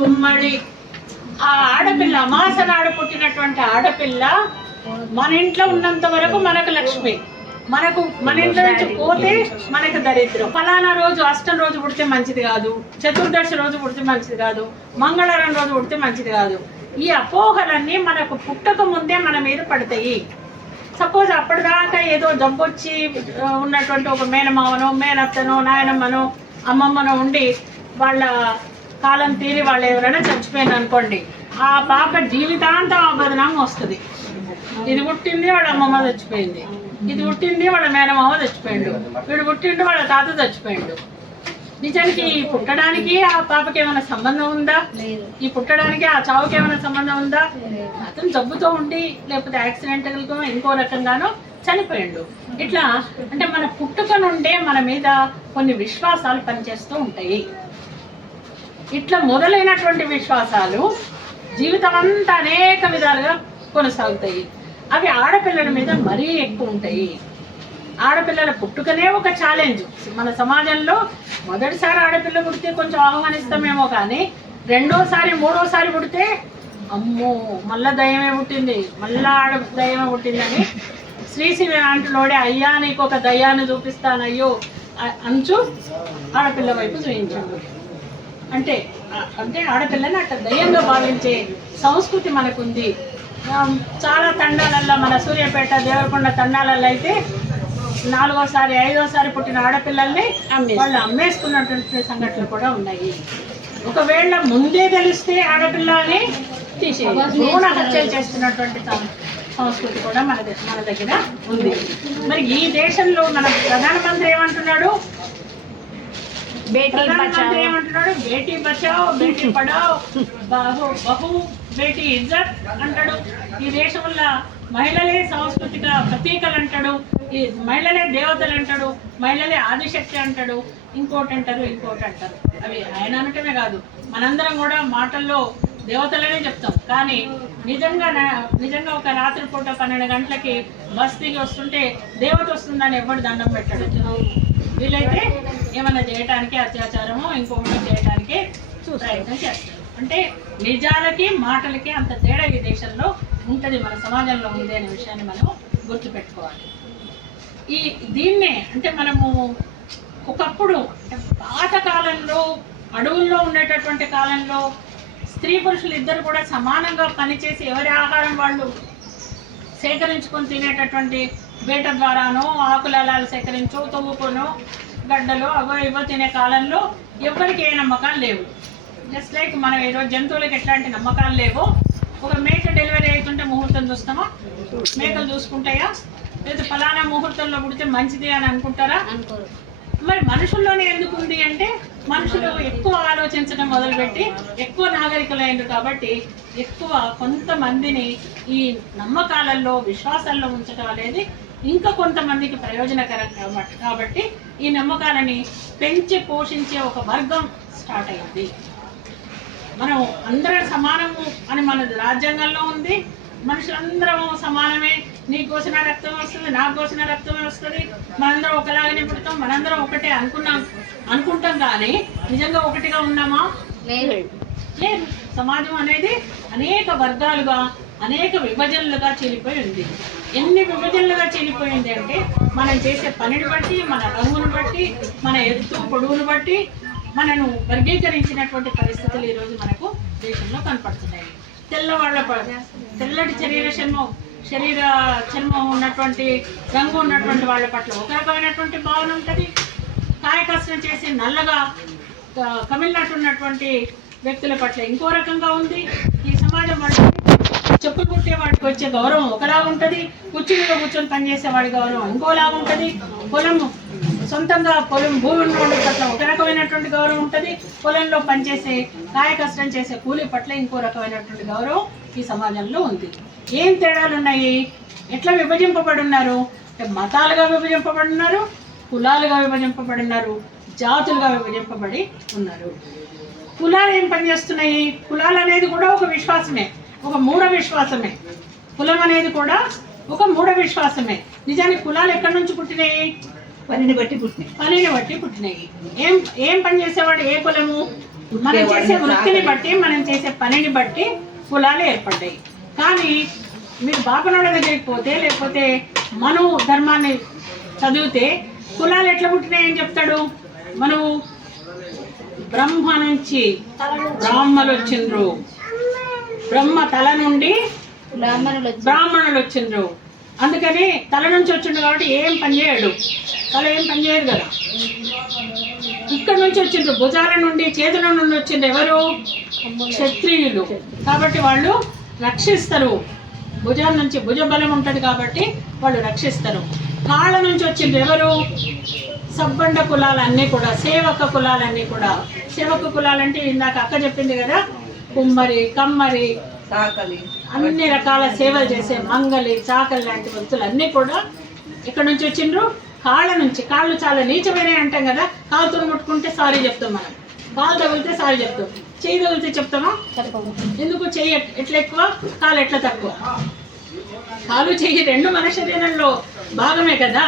గుమ్మడి ఆ ఆడపిల్ల అమాసనాడు పుట్టినటువంటి ఆడపిల్ల మన ఇంట్లో ఉన్నంత వరకు మనకు లక్ష్మి, మన ఇంట్లో నుంచి పోతే మనకు దరిద్రం. ఫలానా రోజు అష్టం రోజు పుడితే మంచిది కాదు, చతుర్దశి రోజు పుడితే మంచిది కాదు, మంగళవారం రోజు పుడితే మంచిది కాదు. ఈ అపోహలన్నీ మనకు పుట్టక ముందే మన మీద పడతాయి. సపోజ్ అప్పటిదాకా ఏదో జబ్బొచ్చి ఉన్నటువంటి ఒక మేనమావనో మేనత్తనో నాయనమ్మనో అమ్మమ్మనో ఉండి వాళ్ళ కాలం తీరి వాళ్ళు ఎవరైనా చచ్చిపోయింది అనుకోండి, ఆ పాప జీవితాంతం ఆ బదనామం వస్తుంది. ఇది పుట్టింది వాళ్ళ అమ్మమ్మ చచ్చిపోయింది, ఇది పుట్టింది వాళ్ళ మేనమామ చచ్చిపోయిండు, వీడు పుట్టిండు వాళ్ళ తాత చచ్చిపోయిండు. నిజానికి ఈ పుట్టడానికి ఆ పాపకి ఏమైనా సంబంధం ఉందా? ఈ పుట్టడానికి ఆ చావుకి ఏమైనా సంబంధం ఉందా? అతను జబ్బుతో ఉండి లేకపోతే యాక్సిడెంటల్గా ఇంకో రకంగానో చనిపోయిండు. ఇట్లా అంటే మన పుట్టుక నుండే మన మీద కొన్ని విశ్వాసాలు పనిచేస్తూ ఉంటాయి. ఇట్లా మొదలైనటువంటి విశ్వాసాలు జీవితం అంతా అనేక విధాలుగా కొనసాగుతాయి. అవి ఆడపిల్లల మీద మరీ ఎక్కువ ఉంటాయి. ఆడపిల్లల పుట్టుకనే ఒక ఛాలెంజ్. మన సమాజంలో మొదటిసారి ఆడపిల్ల పుడితే కొంచెం ఆహ్వానిస్తామేమో, కానీ రెండోసారి మూడోసారి పుడితే అమ్మో మళ్ళా దయ్యమే పుట్టింది, మళ్ళా ఆడ దయ్యమే పుట్టిందని శ్రీశ్రీ లాంటిలోడే అయ్యా నీకు ఒక దయ్యాన్ని చూపిస్తాను అయ్యో అంచు ఆడపిల్ల వైపు చూపించాడు. అంటే అంటే ఆడపిల్లని అట్లా దయ్యంగా భావించే సంస్కృతి మనకుంది. చాలా తండాలల్లో మన సూర్యాపేట దేవరకొండ తండాలల్లో అయితే 4వసారి 5వసారి పుట్టిన ఆడపిల్లల్ని వాళ్ళు అమ్మేసుకున్నటువంటి సంఘటనలు కూడా ఉన్నాయి. ఒకవేళ ముందే తెలిస్తే ఆడపిల్ల అని తీసే భ్రూణ హత్యలు చేస్తున్నటువంటి సంస్కృతి కూడా మన దగ్గర ఉంది. మరి ఈ దేశంలో మన ప్రధానమంత్రి ఏమంటున్నాడు? ఏమంటున్నాడు? బేటీ బచావ్ బేటీ పడావ్ బహు బేటీ ఇజ్జత్ అంటాడు. ఈ దేశంలో మహిళలే సాంస్కృతిక ప్రతీకలు అంటాడు, ఈ మహిళలే దేవతలు అంటాడు, మహిళలే ఆదిశక్తి అంటాడు, ఇంకోటి అంటారు. అవి ఆయన అనటమే కాదు, మనందరం కూడా మాటల్లో దేవతలనే చెప్తాం. కానీ నిజంగా ఒక రాత్రి పూట 12 గంటలకి బస్ దిగి వస్తుంటే దేవత వస్తుందని ఎవరు దండం పెట్టాడు. వీలైతే ఏమన్నా చేయడానికి అత్యాచారమో ఇంకొకటి చేయడానికి ప్రయత్నం చేస్తారు. అంటే నిజాలకి మాటలకి అంత తేడా ఈ దేశంలో ఉంటుంది, మన సమాజంలో ఉంది అనే విషయాన్ని మనం గుర్తుపెట్టుకోవాలి. దీన్నే అంటే మనము ఒకప్పుడు పాత కాలంలో అడవుల్లో ఉండేటటువంటి కాలంలో స్త్రీ పురుషులు ఇద్దరు కూడా సమానంగా పనిచేసి ఎవరి ఆహారం వాళ్ళు సేకరించుకొని తినేటటువంటి వేట ద్వారానో ఆకులలాలు సేకరించో తవ్వుకోనో గడ్డలు అవో ఇవో తినే కాలంలో ఎవరికి ఏ నమ్మకాలు లేవు. జస్ట్ లైక్ మనం ఈరోజు జంతువులకు ఎట్లాంటి నమ్మకాలు లేవో, ఒక మేక డెలివరీ అవుతుంటే ముహూర్తం చూస్తామా? మేకలు చూసుకుంటాయా? లేదా ఫలానా ముహూర్తంలో పుడితే మంచిది అని అనుకుంటారా? అనుకోరు. మరి మనుషుల్లోనే ఎందుకు ఉంది అంటే మనుషులు ఎక్కువ ఆలోచించడం మొదలుపెట్టి ఎక్కువ నాగరికులైనరు కాబట్టి ఎక్కువ కొంతమందిని ఈ నమ్మకాలలో విశ్వాసాల్లో ఉంచడం అనేది ఇంకా కొంతమందికి ప్రయోజనకరం కాబట్టి ఈ నమ్మకాలని పెంచి పోషించే ఒక వర్గం స్టార్ట్ అయింది. మనం అందరం సమానము అని మన రాజ్యాంగంలో ఉంది. మనుషులందరము సమానమే, నీకు కోసిన రక్తం వస్తుంది, నాకు కోసిన రక్తమే వస్తుంది, మనందరం ఒకలాగానే పుడతాం, మనందరం ఒకటే అనుకుంటాం కానీ నిజంగా ఒకటిగా ఉన్నామా? లేదు. సమాజం అనేది అనేక వర్గాలుగా అనేక విభజనలుగా చీలిపోయి ఉంది. ఎన్ని విభజనలుగా చీలిపోయింది అంటే మనం చేసే పనిని బట్టి, మన రంగును బట్టి, మన ఎత్తు పొడవును బట్టి మనను వర్గీకరించినటువంటి పరిస్థితులు ఈరోజు మనకు దేశంలో కనపడుతున్నాయి. తెల్లటి శరీర చర్మం ఉన్నటువంటి రంగు ఉన్నటువంటి వాళ్ళ పట్ల ఒక రకమైనటువంటి భావన ఉంటుంది. కాయకష్టం చేసి నల్లగా కమిలినట్టున్నటువంటి వ్యక్తుల పట్ల ఇంకో రకంగా ఉంది. ఈ సమాజం వాళ్ళు చెప్పులు కుట్టే వాడికి వచ్చే గౌరవం ఒకలా ఉంటుంది, కుర్చీలో కూర్చొని పనిచేసే వాడి గౌరవం ఇంకోలాగా ఉంటుంది, సొంతంగా భూమి ఉన్న పట్ల ఒక రకమైనటువంటి గౌరవం ఉంటుంది, పొలంలో పనిచేసే కాయ కష్టం చేసే కూలీ పట్ల ఇంకో రకమైనటువంటి గౌరవం ఈ సమాజంలో ఉంది. ఏం తేడాలు ఉన్నాయి? ఎట్లా విభజింపబడి ఉన్నారు? మతాలుగా విభజింపబడి ఉన్నారు, కులాలుగా విభజింపబడినారు, జాతులుగా విభజింపబడి ఉన్నారు. కులాలు ఏం పనిచేస్తున్నాయి? కులాలు అనేది కూడా ఒక విశ్వాసమే, ఒక మూఢ విశ్వాసమే. కులం అనేది కూడా ఒక మూఢ విశ్వాసమే. నిజానికి కులాలు ఎక్కడి నుంచి పుట్టినాయి? పనిని బట్టి పుట్టినాయి. ఏం ఏం పని చేసేవాడు, ఏ కులము? మనం చేసే వృత్తిని బట్టి, మనం చేసే పనిని బట్టి కులాలు ఏర్పడ్డాయి. కానీ మీరు బాపనోళ్ళ దగ్గరికి పోతే, లేకపోతే మను ధర్మాన్ని చదివితే కులాలు ఎట్లా పుట్టినాయని చెప్తాడు. మనం బ్రహ్మ నుంచి బ్రాహ్మణులు వచ్చిండ్రు, బ్రహ్మ తల నుండి బ్రాహ్మణులు వచ్చిండ్రు. అందుకని తల నుంచి వచ్చిండు కాబట్టి ఏం పని చేయడు, తల ఏం పని చేయదు కదా. ఇక్కడ నుంచి వచ్చిండ్రు, భుజాల నుండి చేతుల నుండి వచ్చిండ్రు ఎవరు? క్షత్రియులు. కాబట్టి వాళ్ళు రక్షిస్తారు. భుజాల నుంచి భుజ బలం ఉంటుంది కాబట్టి వాళ్ళు రక్షిస్తారు. కాళ్ళ నుంచి వచ్చిండ్రు ఎవరు? సబ్బండ కులాలన్నీ కూడా, సేవక కులాలన్నీ కూడా. సేవక కులాలంటే ఇందాక అక్క చెప్పింది కదా, కుమ్మరి, కమ్మరి, చాకలి, అన్ని రకాల సేవలు చేసే మంగలి, చాకలి లాంటి వృత్తులు అన్నీ కూడా ఇక్కడ నుంచి వచ్చిండ్రు. కాళ్ళ నుంచి. కాళ్ళు చాలా నీచమైనవి అంటాం కదా, కాలుతో ముట్టుకుంటే సారీ చెప్తాం మనం, కాలు తగిలితే సారీ చెప్తాం, చెయ్యి తగిలితే చెప్తామా? ఎందుకు? చెయ్యి ఎట్లా ఎక్కువ, కాలు ఎట్లా తక్కువ? కాలు చెయ్యి రెండు మన శరీరంలో భాగమే కదా.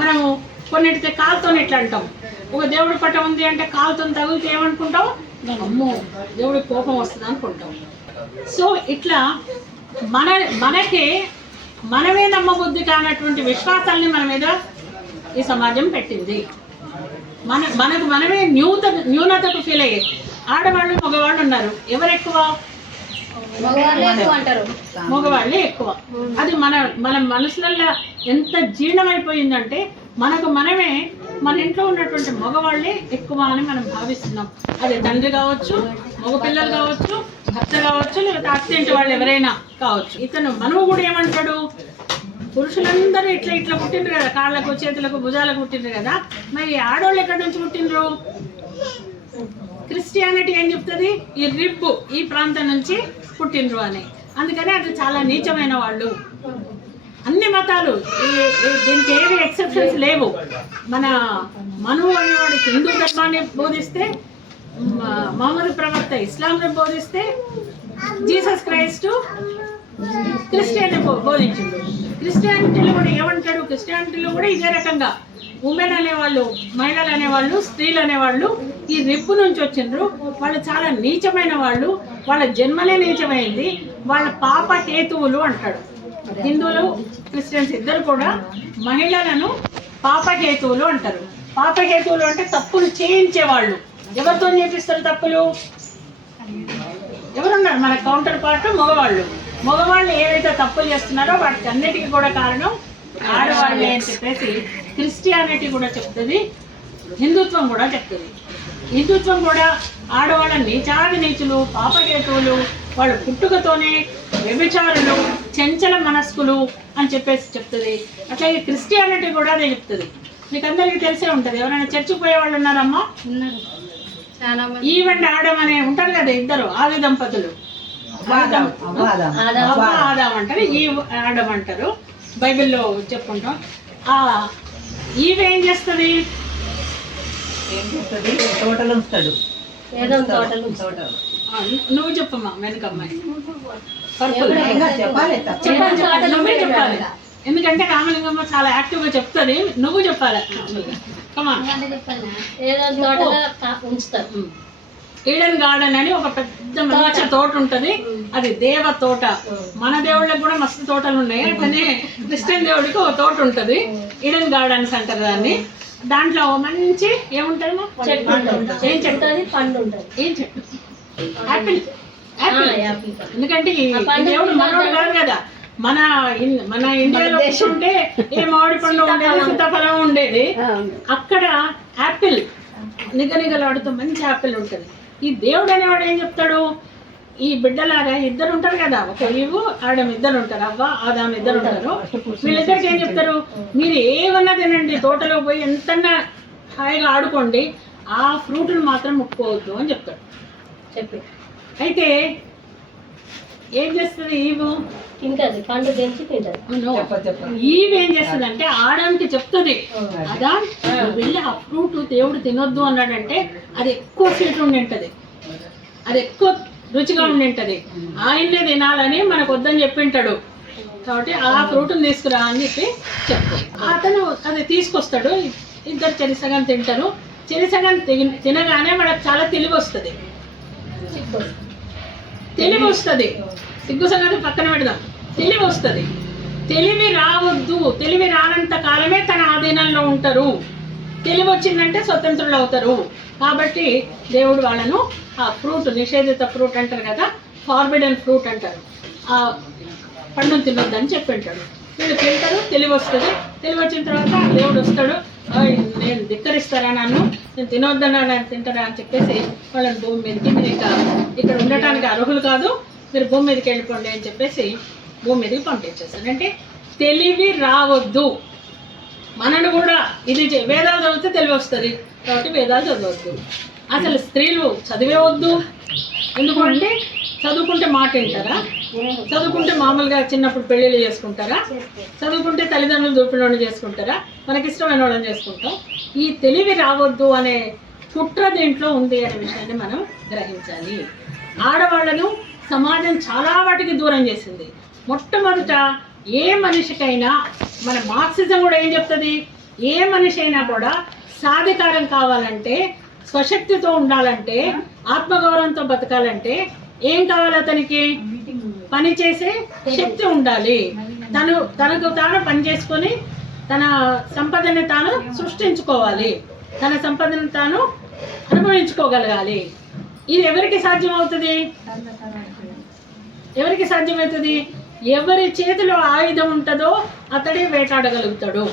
మనము కొన్నిటితే కాలుతో ఎట్లా అంటాం. ఒక దేవుడి పటం ఉంది అంటే కాలుతో తగిలితే ఏమనుకుంటాం? అమ్మో దేవుడికి కోపం వస్తుంది అనుకుంటాం. సో ఇట్లా మనకి మనమే నమ్మబుద్ధి కానటువంటి విశ్వాసాలని మన మీద ఈ సమాజం పెట్టింది. మనకు మనమే న్యూనతకు ఫీల్ అయ్యేది. ఆడవాళ్ళు మగవాళ్ళు ఉన్నారు, ఎవరు ఎక్కువ? మగవాళ్ళే ఎక్కువ. అది మన మనసులలో ఎంత జీర్ణమైపోయిందంటే మనకు మనమే మన ఇంట్లో ఉన్నటువంటి మగవాళ్ళే ఎక్కువ అని మనం భావిస్తున్నాం. అది తండ్రి కావచ్చు, మగపిల్లలు కావచ్చు, భర్త కావచ్చు, లేకపోతే అత్తింటి వాళ్ళు ఎవరైనా కావచ్చు. ఇతను మనవు కూడా ఏమంటాడు, పురుషులందరూ ఇట్లా ఇట్లా పుట్టిండ్రు కదా, కాళ్ళకు చేతులకు భుజాలకు పుట్టిండ్రు కదా, మరి ఆడవాళ్ళు ఎక్కడి నుంచి పుట్టిండ్రు? క్రిస్టియానిటీ ఏం చెప్తుంది, ఈ రిబ్బు ఈ ప్రాంతం నుంచి పుట్టిండ్రు అని. అందుకని అది చాలా నీచమైన వాళ్ళు. అన్ని మతాలు దీనికి ఏవి ఎక్సెప్షన్స్ లేవు. మన మనువు అనేవాడు హిందూ ధర్మాన్ని బోధిస్తే, మహమ్మద్ ప్రవక్త ఇస్లాంని బోధిస్తే, జీసస్ క్రైస్ట్ క్రిస్టియానిటీ బోధించిండు. క్రిస్టియానిటీలో కూడా ఏమంటాడు, క్రిస్టియానిటీలో కూడా ఇదే రకంగా ఉమెన్ అనేవాళ్ళు, మహిళలు అనేవాళ్ళు, స్త్రీలు అనేవాళ్ళు ఈ రిబ్బు నుంచి వచ్చిండ్రు. వాళ్ళు చాలా నీచమైన వాళ్ళు, వాళ్ళ జన్మలే నీచమైంది, వాళ్ళ పాప హేతువులు అంటాడు. హిందువులు క్రిస్టియన్స్ ఇద్దరు కూడా మహిళలను పాపహేతువులు అంటారు. పాపహేతువులు అంటే తప్పులు చేయించేవాళ్ళు. ఎవరితో చేపిస్తారు తప్పులు? ఎవరున్నారు మన కౌంటర్ పార్ట్? మగవాళ్ళు ఏవైతే తప్పులు చేస్తున్నారో వాటికి అన్నిటికీ కూడా కారణం ఆడవాళ్ళే అని చెప్పేసి క్రిస్టియానిటీ కూడా చెప్తుంది, హిందుత్వం కూడా చెప్తుంది. హిందుత్వం కూడా ఆడవాళ్ళ నీచాది నీచులు, పాపహేతువులు, వాళ్ళు పుట్టుకతోనే వ్యభిచారులు, చంచల మనస్కులు అని చెప్పేసి చెప్తుంది. అట్లాగే క్రిస్టియానిటీ కూడా అదే చెప్తుంది. మీకు అందరికీ తెలిసే ఉంటుంది. ఎవరైనా చర్చికి పోయే వాళ్ళు ఉన్నారమ్మా? ఈవెంట్ ఆడమ్ అనే ఉంటారు కదా, ఇద్దరు ఆది దంపతులు, ఆదాం అంటారు, ఈ ఆడమ్ అంటారు, బైబిల్లో చెప్పుకుంటాం. ఈవేం చేస్తుంది? నువ్వు చెప్పమ్మా, వెనకమ్మాయి నువ్వే చెప్పాలి, ఎందుకంటే రామలింగమ్మ చాలా యాక్టివ్ గా చెప్తుంది. నువ్వు చెప్పాలి. ఈడెన్ గార్డెన్ అని ఒక పెద్ద మంచి తోట ఉంటది, అది దేవ తోట. మన దేవుళ్ళకి కూడా మస్తు తోటలు ఉన్నాయి, అట్లనే క్రిస్టియన్ దేవుడికి ఒక తోట ఉంటది, ఈడెన్ గార్డెన్స్ అంటారు దాన్ని. దాంట్లో మంచి ఏముంటది? ఏం చెట్టు? పండు ఉంటుంది. ఏం చెట్టు? యాపిల్. ఎందుకంటే దేవుడు మనోడు కాదు కదా. మన ఇండియాలో ఉంటే ఏ మామిడి పండు ఉండేది, సీతాఫలం ఉండేది. అక్కడ యాపిల్ నిగనిగలాడుతూ మంచి యాపిల్ ఉంటుంది. ఈ దేవుడు అనేవాడు ఏం చెప్తాడు, ఈ బిడ్డలాగా ఇద్దరు ఉంటారు కదా, ఒక ఈవు ఆడమ్ ఇద్దరు ఉంటారు, అవ్వ ఆదాం ఇద్దరు ఉంటారు. వీళ్ళిద్దరికి ఏం చెప్తారు, మీరు ఏమన్నా తినండి, తోటలో పోయి ఎంతన్నా హాయిగా ఆడుకోండి, ఆ ఫ్రూట్ని మాత్రం ముట్టుకోవద్దు అని చెప్తాడు. చెప్పి అయితే ఏం చేస్తుంది ఈవు? పండు తెంచి తింటది. ఈవు ఏం చేస్తుంది అంటే ఆడానికి చెప్తుంది, అదా వెళ్ళి ఆ ఫ్రూట్ దేవుడు తినొద్దు అన్నాడంటే అది ఎక్కువ స్వీట్ ఉండి ఉంటది, అది ఎక్కువ రుచిగా ఉండి ఉంటది, ఆయన్నే తినాలని మనకు వద్దని చెప్పింటాడు. కాబట్టి ఆ ఫ్రూట్ని తీసుకురా అని చెప్పి చెప్తాడు. అతను అది తీసుకొస్తాడు. ఇద్దరు చెరిసగం తింటారు. చెరిసగం తినగానే మనకు చాలా తెలివి వస్తుంది. సిగ్గు సంగతి పక్కన పెడదాం. తెలివి వస్తుంది. తెలివి రావద్దు. తెలివి రానంత కాలమే తన ఆధీనంలో ఉంటారు. తెలివి వచ్చిందంటే స్వతంత్రులు అవుతారు. కాబట్టి దేవుడు వాళ్ళను ఆ ఫ్రూట్, నిషేధిత ఫ్రూట్ అంటారు కదా, ఫార్బిడన్ ఫ్రూట్ అంటారు, ఆ పండును తినొద్దని చెప్పి అంటాడు. వీళ్ళు తింటారు. తెలివి వస్తుంది. తెలివి వచ్చిన తర్వాత దేవుడు వస్తాడు. నేను ధిక్కరిస్తారా, నన్ను నేను తినొద్దన్నా తింటారా అని చెప్పేసి వాళ్ళని భూమి మీదకి, మీరు ఇక్కడ ఉండటానికి అర్హులు కాదు, మీరు భూమి మీదకి వెళ్ళిపోండి అని చెప్పేసి భూమి మీదకి పంపించేస్తాడు. అంటే తెలివి రావద్దు. మనను కూడా ఇది వేదాలు చదివితే తెలివి వస్తుంది కాబట్టి వేదాలు చదవద్దు. అసలు స్త్రీలు చదివే వద్దు. ఎందుకంటే చదువుకుంటే మాట వింటారా? చదువుకుంటే మామూలుగా చిన్నప్పుడు పెళ్ళిళ్ళు చేసుకుంటారా? చదువుకుంటే తల్లిదండ్రులు దూపిలోని చేసుకుంటారా? మనకి ఇష్టమైన వాళ్ళని చేసుకుంటాం. ఈ తెలివి రావద్దు అనే కుట్ర దీంట్లో ఉంది అనే విషయాన్ని మనం గ్రహించాలి. ఆడవాళ్లను సమాజం చాలా వాటికి దూరం చేసింది. మొట్టమొదట ఏ మనిషికైనా, మన మార్క్సిజం కూడా ఏం చెప్తుంది, ఏ మనిషి అయినా కూడా సాధికారం కావాలంటే, స్వశక్తితో ఉండాలంటే, ఆత్మగౌరవంతో బతకాలంటే ఏం కావాలి? అతనికి పని చేసే శక్తి ఉండాలి. తనకు తాను పని చేసుకొని తన సంపదని తాను సృష్టించుకోవాలి. తన సంపదను తాను అనుభవించుకోగలగాలి. ఇది ఎవరికి సాధ్యమవుతుంది? ఎవరి చేతిలో ఆయుధం ఉంటుందో అతడే వేటాడగలుగుతాడు.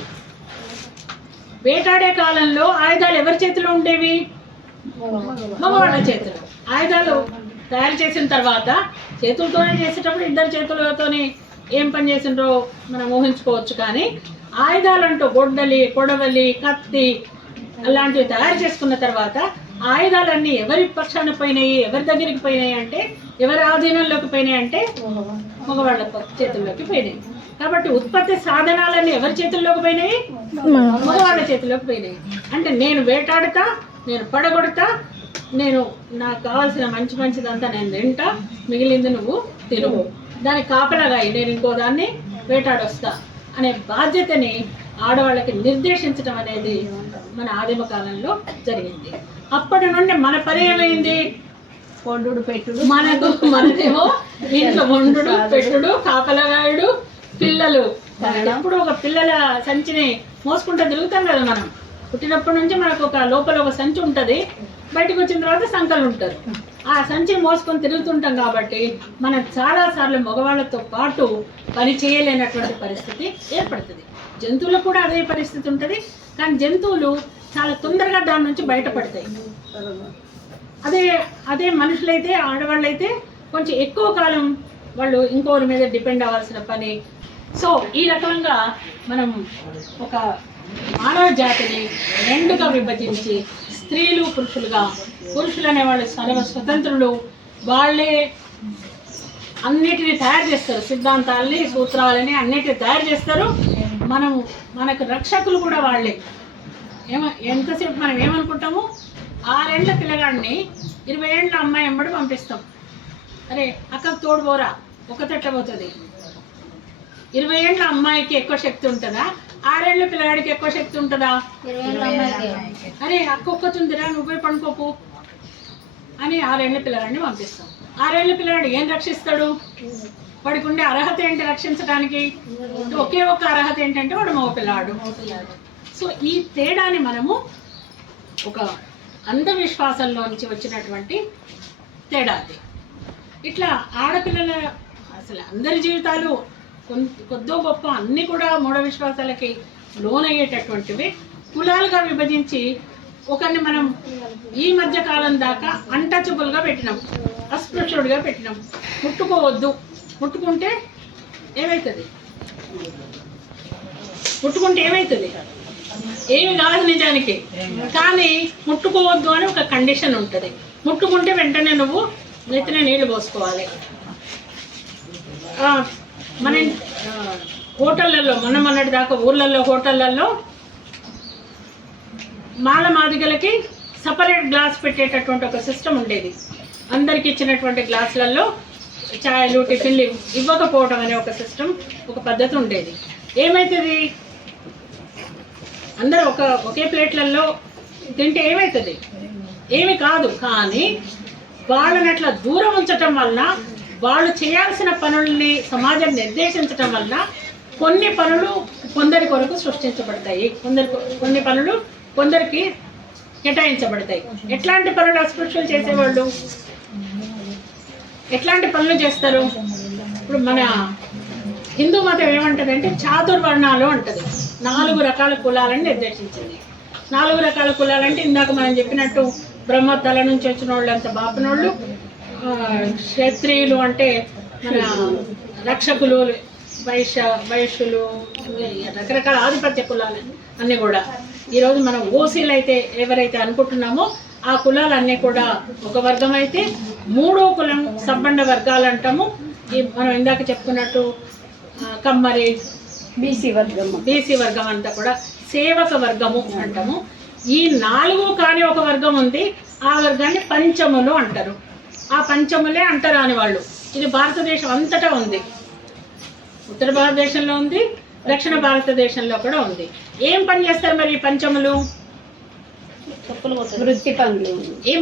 వేటాడే కాలంలో ఆయుధాలు ఎవరి చేతిలో ఉండేవి? మగవాళ్ళ చేతిలో. ఆయుధాలు తయారు చేసిన తర్వాత చేతులతోనే చేసేటప్పుడు ఇద్దరు చేతులతోనే ఏం పని చేసిండ్రో మనం ఊహించుకోవచ్చు. కానీ ఆయుధాలంటూ గొడ్డలి, కొడవలి, కత్తి అలాంటివి తయారు చేసుకున్న తర్వాత ఆయుధాలన్నీ ఎవరి పక్షాన పోయినాయి, ఎవరి దగ్గరికి పోయినాయి అంటే, ఎవరి ఆధీనంలోకి పోయినాయి అంటే మగవాళ్ళ చేతుల్లోకి పోయినాయి. కాబట్టి ఉత్పత్తి సాధనాలన్నీ ఎవరి చేతుల్లోకి పోయినాయి? మగవాళ్ళ చేతుల్లోకి పోయినాయి. అంటే నేను వేటాడుతా, నేను పడగొడతా, నేను నాకు కావాల్సిన మంచిదంతా నేను తింటా, మిగిలింది నువ్వు తిరుగు, దానికి కాపలాగా నేను ఇంకో దాన్ని వేటాడొస్తా అనే బాధ్యతని ఆడవాళ్ళకి నిర్దేశించడం అనేది మన ఆదిమ కాలంలో జరిగింది. అప్పటి నుండి మన పని ఏమైంది? వండుడు పెట్టుడు. మనదేమో ఇంట్లో వండుడు పెట్టుడు, కాపలగాయుడు, పిల్లలు. ఎప్పుడు ఒక పిల్లల సంచిని మోసుకుంటూ తిరుగుతాం కదా మనం. పుట్టినప్పటి నుంచి మనకు ఒక లోపల ఒక సంచి ఉంటుంది, బయటకు వచ్చిన తర్వాత సంకలు ఉంటారు. ఆ సంచిని మోసుకొని తిరుగుతుంటాం కాబట్టి మనం చాలాసార్లు మగవాళ్ళతో పాటు పని చేయలేనటువంటి పరిస్థితి ఏర్పడుతుంది. జంతువులకు కూడా అదే పరిస్థితి ఉంటుంది. కానీ జంతువులు చాలా తొందరగా దాని నుంచి బయటపడతాయి. అదే మనుషులైతే, ఆడవాళ్ళైతే కొంచెం ఎక్కువ కాలం వాళ్ళు ఇంకోరి మీద డిపెండ్ అవ్వాల్సిన పని. సో ఈ రకంగా మనం ఒక మానవ జాతిని రెండుగా విభజించి స్త్రీలు, పురుషులు అనేవాళ్ళు సర్వ స్వతంత్రులు. వాళ్ళే అన్నిటిని తయారు చేస్తారు, సిద్ధాంతాలని, సూత్రాలని అన్నిటిని తయారు చేస్తారు. మనకు రక్షకులు కూడా వాళ్ళే. ఎంతసేపు మనం ఏమనుకుంటాము, 6 ఏళ్ల పిల్లగాడిని 20 ఏళ్ళ అమ్మాయి ఎంబడి పంపిస్తాం. అరే అక్కకు తోడుపోరా, ఒక్కతెట్ల పోతుంది. 20 ఏళ్ళ అమ్మాయికి ఎక్కువ శక్తి ఉంటుందా? 6 ఏళ్ళ పిల్లగాడికి ఎక్కువ శక్తి ఉంటుందా? అరే అక్క ఒక్కతుందిరా, నువ్వే పండుకోపు అని 6 ఏళ్ళ పిల్లగాడిని పంపిస్తాం. 6 ఏళ్ళ పిల్లగాడు ఏం రక్షిస్తాడు? వాడికి ఉండే అర్హత ఏంటి రక్షించడానికి? ఒకే ఒక్క అర్హత ఏంటంటే వాడు మగ పిల్లాడు. సో ఈ తేడాని మనము ఒక అంధవిశ్వాసంలో నుంచి వచ్చినటువంటి తేడా అది. ఇట్లా ఆడపిల్లల అసలు అందరి జీవితాలు కొద్దో గొప్ప అన్నీ కూడా మూఢ విశ్వాసాలకి లోనయ్యేటటువంటివి. కులాలుగా విభజించి ఒకరిని మనం ఈ మధ్య కాలం దాకా అన్టచబుల్గా పెట్టినాం, అస్పృశ్యుడిగా పెట్టినాం. ముట్టుకోవద్దు, ముట్టుకుంటే ఏమవుతుంది? ఏమి కాదు నిజానికి. కానీ ముట్టుకోవద్దు అని ఒక కండిషన్ ఉంటుంది. ముట్టుకుంటే వెంటనే నువ్వు నెత్తిన నీళ్లు పోసుకోవాలి. మన హోటళ్ళల్లో మొన్నటి దాకా ఊర్లలో హోటళ్ళల్లో మాల మాదిగలకి సపరేట్ గ్లాస్ పెట్టేటటువంటి ఒక సిస్టమ్ ఉండేది. అందరికి ఇచ్చినటువంటి గ్లాసులలో ఛాయలు టిఫిన్లు ఇవ్వకపోవడం అనే ఒక సిస్టమ్, ఒక పద్ధతి ఉండేది. ఏమవుతుంది, అందరూ ఒకే ప్లేట్లలో తింటే ఏమవుతుంది, ఏమి కాదు. కానీ వాళ్ళని అట్లా దూరం ఉంచటం వలన, వాళ్ళు చేయాల్సిన పనుల్ని సమాజం నిర్దేశించటం వలన కొన్ని పనులు కొందరి కొరకు సృష్టించబడతాయి, కొన్ని పనులు కొందరికి కేటాయించబడతాయి. ఎట్లాంటి పనులు అస్పృశ్యులు చేసేవాళ్ళు ఎట్లాంటి పనులు చేస్తారు? ఇప్పుడు మన హిందూ మతం ఏమంటదంటే చాతుర్వర్ణాలు అంటది. 4 రకాల కులాలను నిర్దేశించింది. 4 రకాల కులాలంటే ఇందాక మనం చెప్పినట్టు బ్రహ్మ తల నుంచి వచ్చిన వాళ్ళు అంత బాపనోళ్ళు, క్షత్రియులు అంటే మన రక్షకులు, వైశ్యులు, రకరకాల ఆధిపత్య కులాలు అన్నీ కూడా. ఈరోజు మనం ఓసీలు అయితే ఎవరైతే అనుకుంటున్నామో ఆ కులాలన్నీ కూడా ఒక వర్గం అయితే, 3వ కులం సబ్బండ వర్గాలు అంటాము. మనం ఇందాక చెప్పుకున్నట్టు కమ్మరి, బీసీ వర్గం అంతా కూడా సేవక వర్గము అంటాము. ఈ 4 కాని ఒక వర్గం ఉంది, ఆ వర్గాన్ని పంచములు అంటారు. ఆ పంచములే అంటారు అని వాళ్ళు. ఇది భారతదేశం అంతటా ఉంది, ఉత్తర భారతదేశంలో ఉంది, దక్షిణ భారతదేశంలో కూడా ఉంది. ఏం పని చేస్తారు మరి ఈ పంచములు? వృత్తి పనులు. ఏం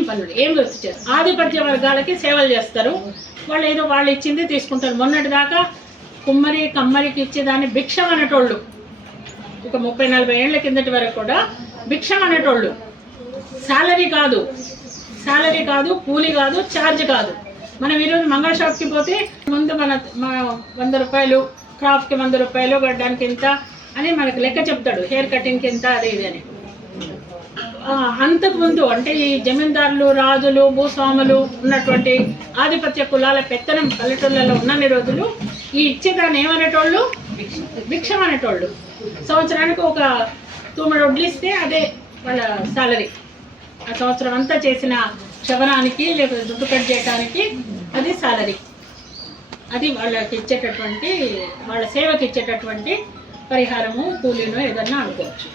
వృత్తి చేస్తారు? ఆధిపత్య వర్గాలకి సేవలు చేస్తారు. వాళ్ళు ఏదో వాళ్ళు ఇచ్చింది తీసుకుంటారు. మొన్నటి దాకా కమ్మరికి ఇచ్చేదాన్ని భిక్షం అనేటోళ్ళు. ఒక 30-40 ఏళ్ల కిందటి వరకు కూడా భిక్షం అనేటోళ్ళు. శాలరీ కాదు, కూలీ కాదు, ఛార్జ్ కాదు. మనం ఈరోజు మంగళ షాప్కి పోతే ముందు మన 100 రూపాయలు, క్రాఫ్ట్కి 100 రూపాయలు, గడ్డానికి ఇంత అని మనకు లెక్క చెప్తాడు, హెయిర్ కటింగ్కి ఇంత, అది ఇది అని. అంతకుముందు అంటే ఈ జమీందారులు, రాజులు, భూస్వాములు ఉన్నటువంటి ఆధిపత్య కులాల పెత్తనం పల్లెటూళ్ళలో ఉన్నన్ని రోజులు ఈ ఇచ్చేదాన్ని ఏమనేటోళ్ళు? భిక్షం అనేటోళ్ళు. సంవత్సరానికి ఒక 2 వడ్లు ఇస్తే అదే వాళ్ళ సాలరీ. ఆ సంవత్సరం అంతా చేసిన క్షవరానికి లేకపోతే దుడ్డు కట్ చేయడానికి అది సాలరీ. అది వాళ్ళకి ఇచ్చేటటువంటి, వాళ్ళ సేవకి ఇచ్చేటటువంటి పరిహారము, కూలీనో ఏదన్నా అనుకోవచ్చు.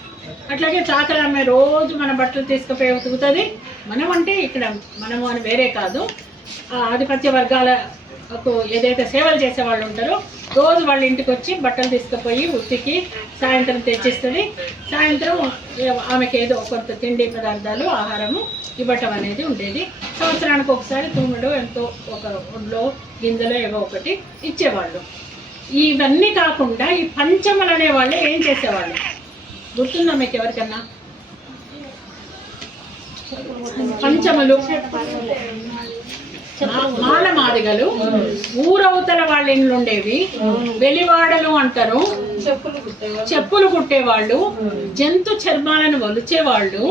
అట్లాగే చాకలి అమ్మాయి రోజు మన బట్టలు తీసుకుపోయి ఉతుకుతుంది. మనం అంటే ఇక్కడ మనము అని వేరే కాదు, ఆధిపత్య వర్గాలకు ఏదైతే సేవలు చేసే వాళ్ళు ఉంటారో రోజు వాళ్ళ ఇంటికి వచ్చి బట్టలు తీసుకుపోయి ఉతికి సాయంత్రం తెచ్చిస్తుంది. సాయంత్రం ఆమెకి ఏదో కొంత తిండి పదార్థాలు, ఆహారము ఇవ్వటం అనేది ఉండేది. సంవత్సరానికి ఒకసారి తూమెడు ఎంతో ఒక ఒడ్లో గింజలో ఏవో ఒకటి ఇచ్చేవాళ్ళు. ఇవన్నీ కాకుండా ఈ పంచములు అనేవాళ్ళు ఏం చేసేవాళ్ళు గుర్తుందా మీకు ఎవరికన్నా? పంచములు మాలమాదిగలు ఊరవతల వాళ్ళ ఇండ్లు ఉండేవి, వెలివాడలు అంటారు. చెప్పులు కుట్టేవాళ్ళు, జంతు చర్మాలను వలిచేవాళ్ళు,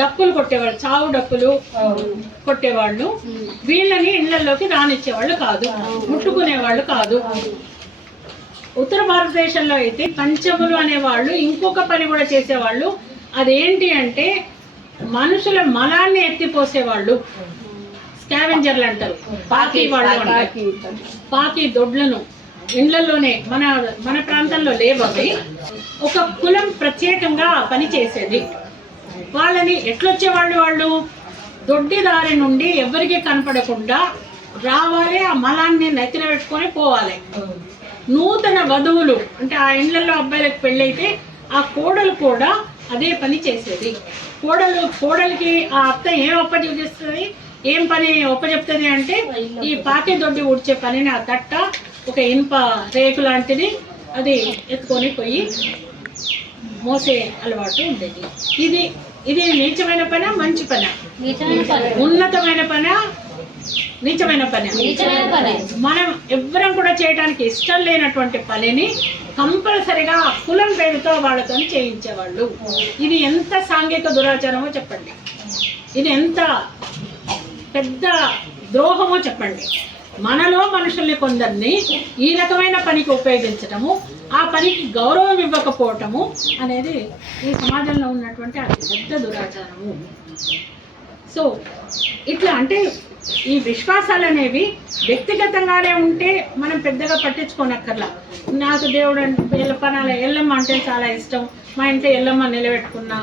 డప్పులు కొట్టేవాళ్ళు, చావు డప్పులు కొట్టేవాళ్ళు. వీళ్ళని ఇళ్లలోకి రానిచ్చేవాళ్ళు కాదు, ముట్టుకునేవాళ్ళు కాదు. ఉత్తర భారతదేశంలో అయితే పంచములు అనేవాళ్ళు ఇంకొక పని కూడా చేసేవాళ్ళు. అదేంటి అంటే మనుషుల మలాన్ని ఎత్తిపోసేవాళ్ళు, స్కావెంజర్లు అంటారు. పాకి వాళ్ళు అంటారు. పాకి దొడ్లను ఇండ్లలోనే మన ప్రాంతంలో లేవవి. ఒక కులం ప్రత్యేకంగా పని చేసేది. వాళ్ళని ఎట్లొచ్చేవాళ్ళు? వాళ్ళు దొడ్డి దారి నుండి ఎవరికి కనపడకుండా రావాలి, ఆ మలాన్ని నెత్తిన పెట్టుకొని పోవాలి. నూతన వధువులు అంటే ఆ ఇండ్లలో అబ్బాయిలకు పెళ్ళైతే ఆ కోడలు కూడా అదే పని చేసేది. కోడలికి ఆ అత్త ఏం అప్పచెప్తుంది, ఏం పని ఒప్పచెప్తుంది అంటే ఈ పాకి దొడ్డి ఊడ్చే పనిని, ఆ తట్ట ఒక ఇనుప రేకు లాంటిది అది ఎత్తుకొని పోయి మోసే అలవాటు ఉండేది. ఇది నీచమైన పని, మంచి పని, ఉన్నతమైన పని, నీచమైన పని. మనం ఎవ్వరం కూడా చేయడానికి ఇష్టం లేనటువంటి పనిని కంపల్సరిగా కులం పేరుతో వాళ్ళతో చేయించేవాళ్ళు. ఇది ఎంత సాంఘిక దురాచారమో చెప్పండి, ఇది ఎంత పెద్ద ద్రోహమో చెప్పండి. మనలో మనుషుల్ని కొందరిని ఈ రకమైన పనికి ఉపయోగించటము, ఆ పనికి గౌరవం ఇవ్వకపోవటము అనేది ఈ సమాజంలో ఉన్నటువంటి అతి పెద్ద దురాచారము. సో ఇట్లా అంటే ఈ విశ్వాసాలు అనేవి వ్యక్తిగతంగానే ఉంటే మనం పెద్దగా పట్టించుకోనక్కర్లా. నాకు దేవుడు పనాల ఎల్లమ్మ అంటే చాలా ఇష్టం, మా ఇంట్లో ఎల్లమ్మ నిలబెట్టుకున్నా,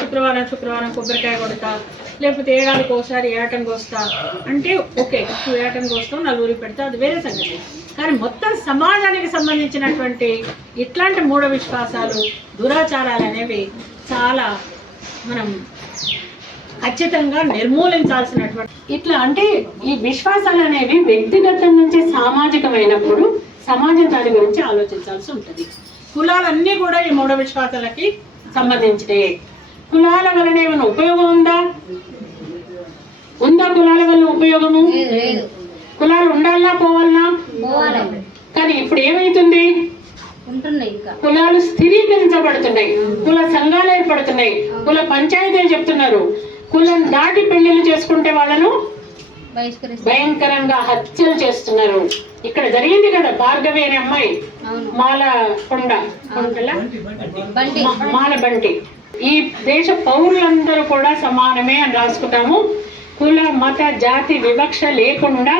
శుక్రవారం కొబ్బరికాయ కొడతా, లేకపోతే ఏడాదికి ఒకసారి ఏటం కోస్తా అంటే ఓకే, ఏటం కోస్తాం నలుగురికి పెడతా, అది వేరే సంగతి. కానీ మొత్తం సమాజానికి సంబంధించినటువంటి ఇట్లాంటి మూఢ విశ్వాసాలు, దురాచారాలు అనేవి చాలా మనం ఖచ్చితంగా నిర్మూలించాల్సినటువంటి ఇట్లా అంటే ఈ విశ్వాసాలు అనేవి వ్యక్తిగతం నుంచి సామాజికమైనప్పుడు సమాజం దాని గురించి ఆలోచించాల్సి ఉంటుంది. కులాలన్నీ కూడా ఈ మూఢ విశ్వాసాలకి సంబంధించినవి. కులాల వలన ఏమైనా ఉపయోగం ఉందా? కులాల వల్ల ఉపయోగము? కులాలు ఉండాలన్నా పోవాలన్నా? కానీ ఇప్పుడు ఏమైతుంది, కులాలు స్థిరీకరించబడుతున్నాయి, కుల సంఘాలు ఏర్పడుతున్నాయి, కుల పంచాయతీలు చెప్తున్నారు. కులం దాటి పెళ్లిళ్ళు చేసుకుంటే వాళ్ళను భయంకరంగా హత్యలు చేస్తున్నారు. ఇక్కడ జరిగింది కదా, భార్గవి అనే అమ్మాయి మాలబంటి. ఈ దేశ పౌరులందరూ కూడా సమానమే అని రాసుకున్నాము. కుల మత జాతి వివక్ష లేకుండా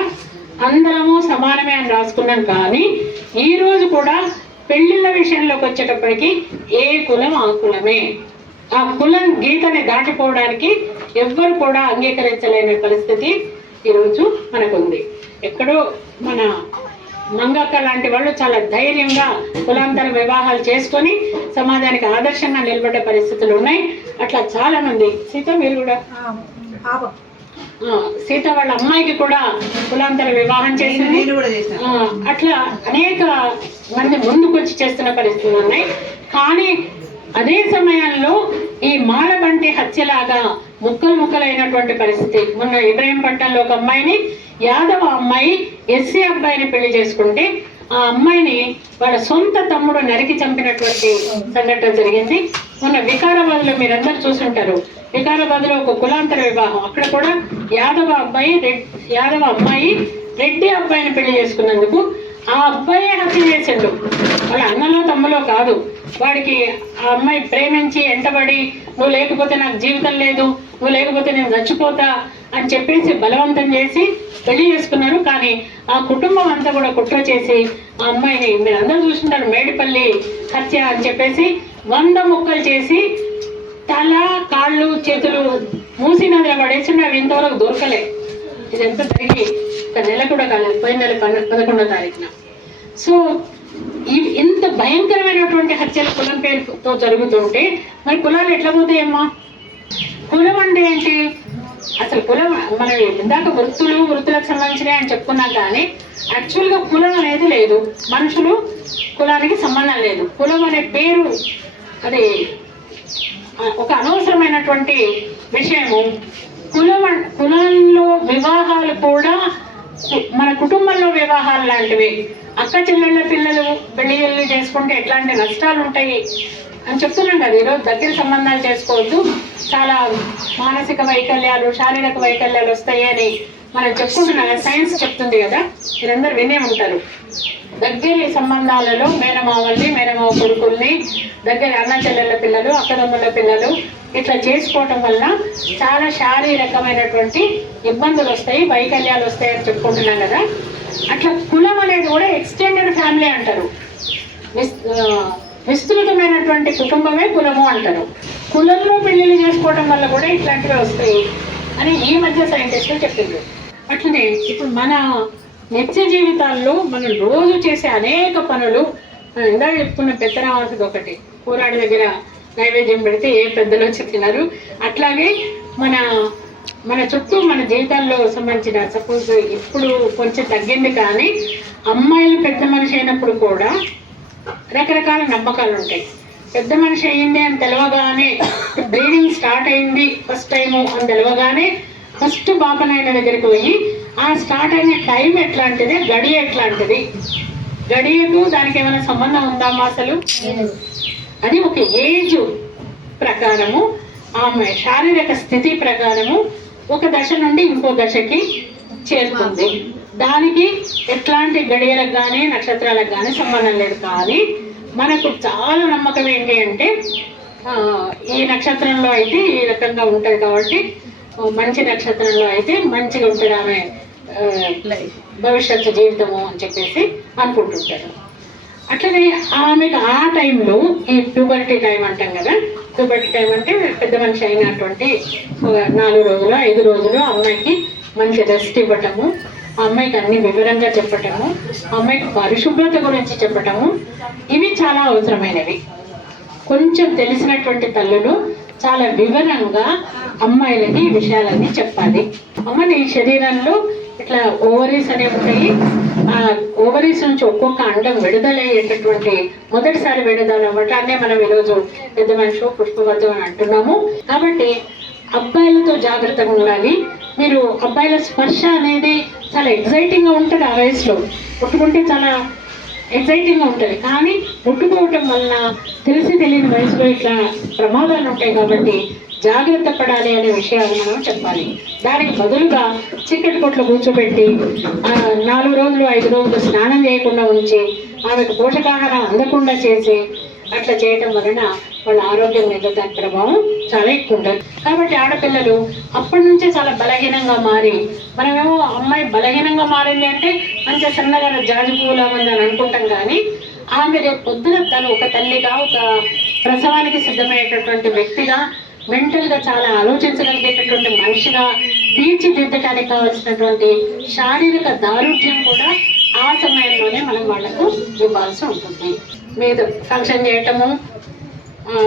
అందరము సమానమే అని రాసుకున్నాం. కానీ ఈ రోజు కూడా పెళ్లిళ్ళ విషయంలోకి వచ్చేటప్పటికి ఏ కులం ఆ కులమే. ఆ కులం గీతని దాటిపోవడానికి ఎవ్వరు కూడా అంగీకరించలేని పరిస్థితి ఈరోజు మనకుంది. ఎక్కడో మన మంగక్క లాంటి వాళ్ళు చాలా ధైర్యంగా కులాంతర వివాహాలు చేసుకొని సమాజానికి ఆదర్శంగా నిలబడ్డ పరిస్థితులు ఉన్నాయి. అట్లా చాలా మంది, సీత మీరు కూడా, సీత వాళ్ళ అమ్మాయికి కూడా కులాంతర వివాహం చేసింది. అట్లా అనేక మంది ముందుకు వచ్చి చేస్తున్న పరిస్థితులు ఉన్నాయి. కానీ అదే సమయంలో ఈ మాలబంటి హత్యలాగా ముక్కలైనటువంటి పరిస్థితి. మొన్న ఇబ్రహీంపట్నంలో ఒక అమ్మాయిని, యాదవ అమ్మాయి ఎస్సీ అబ్బాయిని పెళ్లి చేసుకుంటే ఆ అమ్మాయిని వాళ్ళ సొంత తమ్ముడు నరికి చంపినటువంటి సంఘటన జరిగింది. మొన్న వికారాబాద్లో మీరందరూ చూసుంటారు. వికారాబాద్లో ఒక కులాంతర వివాహం, అక్కడ కూడా యాదవ అమ్మాయి రెడ్డి అబ్బాయిని పెళ్లి చేసుకున్నందుకు ఆ అబ్బాయి హత్య చేసిండు. వాళ్ళ అన్నలో తమ్ములో కాదు. వాడికి ఆ అమ్మాయి ప్రేమించి ఎంటబడి, నువ్వు లేకపోతే నాకు జీవితం లేదు, నువ్వు లేకపోతే నేను చచ్చిపోతా అని చెప్పేసి బలవంతం చేసి పెళ్లి చేసుకున్నారు. కానీ ఆ కుటుంబం అంతా కూడా కుట్ర చేసి ఆ అమ్మాయిని, మీరు అందరూ చూసుకుంటారు, మేడిపల్లి హత్య అని చెప్పేసి 100 ముక్కలు చేసి తల కాళ్ళు చేతులు మూసి నదిలో పడేసి అవి ఇంతవరకు దొరకలే. ఇదంతా జరిగి ఒక నెల కూడా కాలేదు, పోయిన నెల 11వ తారీఖున. సో ఇంత భయంకరమైనటువంటి హత్యలు కులం పేరుతో జరుగుతుంటే మరి కులాలు ఎట్లా పోతాయమ్మా? కులం అంటే ఏంటి అసలు? కులం మనం ఇందాక వృత్తులకు సంబంధించినవి అని చెప్పుకున్నాం. కానీ యాక్చువల్గా కులం అనేది లేదు, మనుషులు కులానికి సంబంధం లేదు. కులం అనే పేరు అది ఒక అనవసరమైనటువంటి విషయము. కులంలో వివాహాలు కూడా మన కుటుంబంలో వివాహాలు లాంటివి. అక్క చెల్లెళ్ళ పిల్లలు పెళ్లిళ్ళు చేసుకుంటే ఎట్లాంటి నష్టాలు ఉంటాయి అని చెప్తున్నాం కదా. ఈరోజు దగ్గర సంబంధాలు చేసుకోవద్దు, చాలా మానసిక వైకల్యాలు, శారీరక వైకల్యాలు వస్తాయి అని మనం చెప్పుకుంటున్నాం కదా, సైన్స్ చెప్తుంది కదా, మీరందరూ వినే ఉంటారు. దగ్గర సంబంధాలలో మేనమావల్ని, మేనమావ కొడుకుల్ని, దగ్గర అన్న చెల్లెళ్ళ పిల్లలు, అక్కదమ్ముల పిల్లలు ఇట్లా చేసుకోవటం వల్ల చాలా శారీరకమైనటువంటి ఇబ్బందులు వస్తాయి, వైకల్యాలు వస్తాయి అని చెప్పుకుంటున్నాం కదా. అట్లా కులం అనేది కూడా ఎక్స్టెండెడ్ ఫ్యామిలీ అంటారు. విస్తృతమైనటువంటి కుటుంబమే కులము అంటారు. కులంలో పెళ్లిళ్ళు చేసుకోవడం వల్ల కూడా ఇట్లాంటివి వస్తాయి అని ఈ మధ్య సైంటిస్టులు చెప్పింది. అట్లనే ఇప్పుడు మన నిత్య జీవితాల్లో మనం రోజు చేసే అనేక పనులు, ఇందాక చెప్పుకున్న పెద్దరావాసిది ఒకటి, కూరాడి దగ్గర నైవేద్యం పెడితే ఏ పెద్దలు వచ్చి తినరు. అట్లాగే మన చుట్టూ మన జీవితాల్లో సంబంధించిన, సపోజ్ ఇప్పుడు కొంచెం తగ్గింది కానీ అమ్మాయిలు పెద్ద మనిషి అయినప్పుడు కూడా రకరకాల నమ్మకాలు ఉంటాయి. పెద్ద మనిషి అయ్యింది అని తెలవగానే, బ్లీడింగ్ స్టార్ట్ అయింది ఫస్ట్ టైము అని తెలవగానే ఫస్ట్ బాపనాయన దగ్గరికి పోయి ఆ స్టార్ట్ అయిన టైం ఎట్లాంటిది, గడియ ఎట్లాంటిది, గడియకు దానికి ఏమైనా సంబంధం ఉందామా అసలు? అది ఒక ఏజ్ ప్రకారము, ఆమె శారీరక స్థితి ప్రకారము ఒక దశ నుండి ఇంకో దశకి చేరుతుంది. దానికి ఎట్లాంటి గడియలకు కానీ నక్షత్రాలకు కానీ సంబంధం లేదు. కానీ మనకు చాలా నమ్మకం ఏంటి అంటే ఈ నక్షత్రంలో అయితే ఈ రకంగా ఉంటుంది కాబట్టి మంచి నక్షత్రంలో అయితే మంచిగా ఉంటుంది ఆమె భవిష్యత్తు జీవితము అని చెప్పేసి అనుకుంటుంటారు. అట్లనే ఆమెకు ఆ టైంలో ఈ ప్యూబర్టీ టైం అంటాం కదా, ప్యూబర్టీ టైం అంటే పెద్ద మనిషి అయినటువంటి 4 రోజులు 5 రోజులు అమ్మాయికి మంచి రెస్ట్ ఇవ్వటము, ఆ అమ్మాయికి అన్ని వివరంగా చెప్పటము, ఆ అమ్మాయికి పరిశుభ్రత గురించి చెప్పటము, ఇవి చాలా అవసరమైనవి. కొంచెం తెలిసినటువంటి తల్లులు చాలా వివరంగా అమ్మాయిలకి ఈ విషయాలన్నీ చెప్పాలి. అమ్మ నీ శరీరంలో ఇట్లా ఓవరీస్ అనేవి ఉంటాయి, ఆ ఓవరీస్ నుంచి ఒక్కొక్క అండం విడుదలయ్యేటటువంటి మొదటిసారి విడుదల అవ్వటాన్నే మనం ఈరోజు పెద్ద మనిషి పుష్పవతి అని అంటున్నాము. కాబట్టి అబ్బాయిలతో జాగ్రత్తగా ఉండాలి. మీరు అబ్బాయిల స్పర్శ అనేది చాలా ఎగ్జైటింగ్గా ఉంటుంది. ఆ వయసులో ముట్టుకుంటే చాలా ఎగ్జైటింగ్గా ఉంటుంది, కానీ ముట్టుకోవటం వలన తెలిసి తెలియని వయసులో ఇట్లా ప్రమాదాలు ఉంటాయి. కాబట్టి జాగ్రత్త పడాలి అనే విషయాలు మనం చెప్పాలి. దానికి బదులుగా చీకటి కొట్లో కూర్చోబెట్టి 4 రోజులు 5 రోజులు స్నానం చేయకుండా ఉంచి ఆమెకు పోషకాహారం అందకుండా చేసి అట్లా చేయటం వలన వాళ్ళ ఆరోగ్యం మీద దాని ప్రభావం చాలా ఎక్కువ ఉంటుంది. కాబట్టి ఆడపిల్లలు అప్పటి నుంచే చాలా బలహీనంగా మారి, మనమేమో అమ్మాయి బలహీనంగా మారింది అంటే మంచిగా సన్నగా జాజి పువ్వులా ఉంది అని అనుకుంటాం, కానీ ఆమె రేపు పొద్దున తను ఒక తల్లిగా, ఒక ప్రసవానికి సిద్ధమయ్యేటటువంటి వ్యక్తిగా, మెంటల్గా చాలా ఆలోచించగలిగేటటువంటి మనిషిగా తీర్చిదిద్దడానికి కావాల్సినటువంటి శారీరక దారుఢ్యం కూడా ఆ సమయంలోనే మనం వాళ్లకు ఇవ్వాల్సి ఉంటుంది. మీద ఫంక్షన్ చేయటము,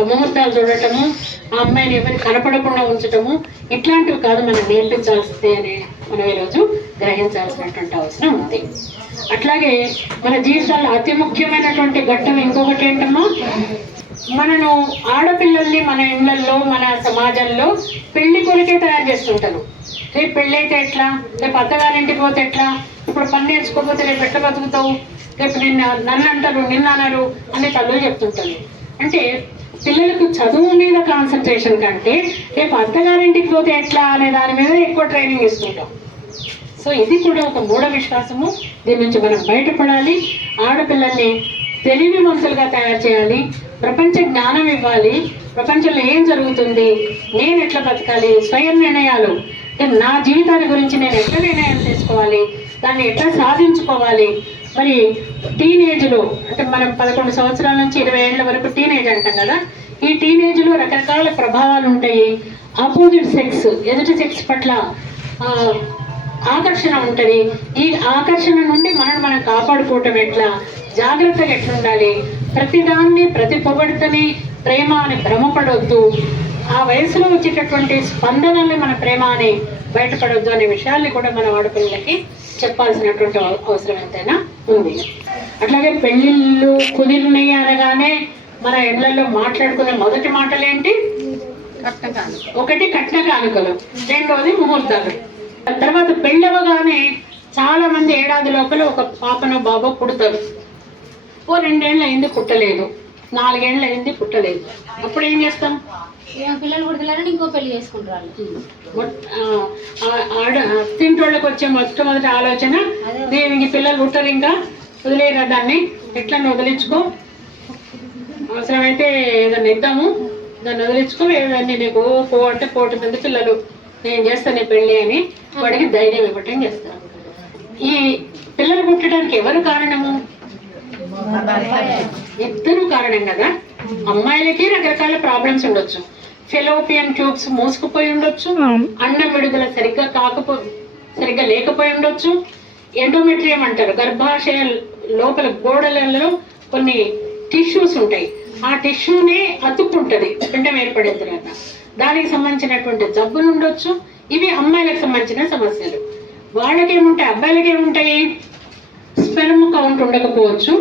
ముహూర్తాలు చూడటము, ఆ అమ్మాయిని ఎవరికి కనపడకుండా ఉంచటము, ఇట్లాంటివి కాదు మనం నేర్పించాల్సిందే అని మనం ఈరోజు గ్రహించాల్సినటువంటి అవసరం ఉంది. అట్లాగే మన జీవితాల్లో అతి ముఖ్యమైనటువంటి ఘట్టం ఇంకొకటి ఏంటమ్మా, మనను ఆడపిల్లల్ని మన ఇళ్లలో మన సమాజంలో పెళ్లి కొరకే తయారు చేస్తుంటారు. రేపు పెళ్ళి అయితే ఎట్లా, రేపు అత్తగారింటికి పోతే ఎట్లా, ఇప్పుడు పని నేర్చుకోకపోతే రేపు ఎట్లా బతుకుతావు, రేపు నన్ను అంటారు నిన్న అనరు అని తల్లులు చెప్తుంటారు. అంటే పిల్లలకు చదువు మీద కాన్సన్ట్రేషన్ కంటే రేపు అత్తగారింటికి పోతే ఎట్లా అనే దాని మీద ఎక్కువ ట్రైనింగ్ ఇస్తుంటాం. సో ఇది కూడా ఒక మూఢ విశ్వాసము. దీని నుంచి మనం బయటపడాలి. ఆడపిల్లల్ని తెలివివంతులుగా తయారు చేయాలి, ప్రపంచ జ్ఞానం ఇవ్వాలి, ప్రపంచంలో ఏం జరుగుతుంది, నేను ఎట్లా బతకాలి, స్వయం నిర్ణయాలు, అంటే నా జీవితాన్ని గురించి నేను ఎట్లా నిర్ణయం తీసుకోవాలి, దాన్ని ఎట్లా సాధించుకోవాలి. మరి టీనేజ్లో అంటే మనం 11 సంవత్సరాల నుంచి 20 ఏళ్ళ వరకు టీనేజ్ అంటాం కదా, ఈ టీనేజ్లో రకరకాల ప్రభావాలు ఉంటాయి. ఆపోజిట్ సెక్స్, ఎదుటి సెక్స్ పట్ల ఆకర్షణ ఉంటుంది. ఈ ఆకర్షణ నుండి మనం కాపాడుకోవటం ఎట్లా, జాగ్రత్తగా ఎట్లుండాలి, ప్రతిదాన్ని ప్రతి పొగడ్తని ప్రేమ అని భ్రమపడొద్దు, ఆ వయసులో వచ్చేటటువంటి స్పందనల్ని మన ప్రేమ అని బయటపడొద్దు అనే విషయాల్ని కూడా మన ఆడపిల్లలకి చెప్పాల్సినటువంటి అవసరం ఎంతైనా ఉంది. అట్లాగే పెళ్ళిళ్ళు కుదిరినాయి అనగానే మన ఇళ్లలో మాట్లాడుకునే మొదటి మాటలు ఏంటి? ఒకటి కట్న కానుకలు, రెండోది ముహూర్తాలు. తర్వాత పెళ్ళవగానే చాలా మంది ఏడాది లోపల ఒక పాపనో బాబో పుడతారు. 2 ఏళ్ళు అయింది పుట్టలేదు, 4 ఏళ్ళు అయింది పుట్టలేదు. అప్పుడు ఏం చేస్తాం? పిల్లలు పుడతలేరని ఇంకో పెళ్లి చేసుకుంటారు. తింటోళ్ళకి వచ్చే మొట్టమొదటి ఆలోచన దీనికి పిల్లలు పుట్టరు, ఇంకా వదిలేరా దాన్ని, ఎట్లా వదిలించుకో, అవసరమైతే ఏదైనా ఇద్దాము, దాన్ని వదిలించుకో, ఏదన్నీ నీకు అంటే 1 మంది పిల్లలు నేను చేస్తాను పెళ్ళి అని వాడికి ధైర్యం ఇవ్వటం చేస్తాను. ఈ పిల్లలు పుట్టడానికి ఎవరు కారణము? ఇద్దరు కారణం కదా. అమ్మాయిలకి రకరకాల ప్రాబ్లమ్స్ ఉండొచ్చు, ఫెలోపియన్ ట్యూబ్స్ మోసుకుపోయి ఉండొచ్చు, అన్నం విడుదల సరిగ్గా లేకపోయి ఉండొచ్చు, ఎండోమెట్రియం అంటారు, గర్భాశయ లోపల గోడలలో కొన్ని టిష్యూస్ ఉంటాయి, ఆ టిష్యూనే అతుక్కుంటది పిండం ఏర్పడిన తర్వాత, దానికి సంబంధించినటువంటి జబ్బులు ఉండొచ్చు. ఇవి అమ్మాయిలకు సంబంధించిన సమస్యలు. వాళ్ళకేముంటాయి, అబ్బాయిలకి ఏముంటాయి? స్పెర్మ్ కౌంట్ ఉండకపోవచ్చు,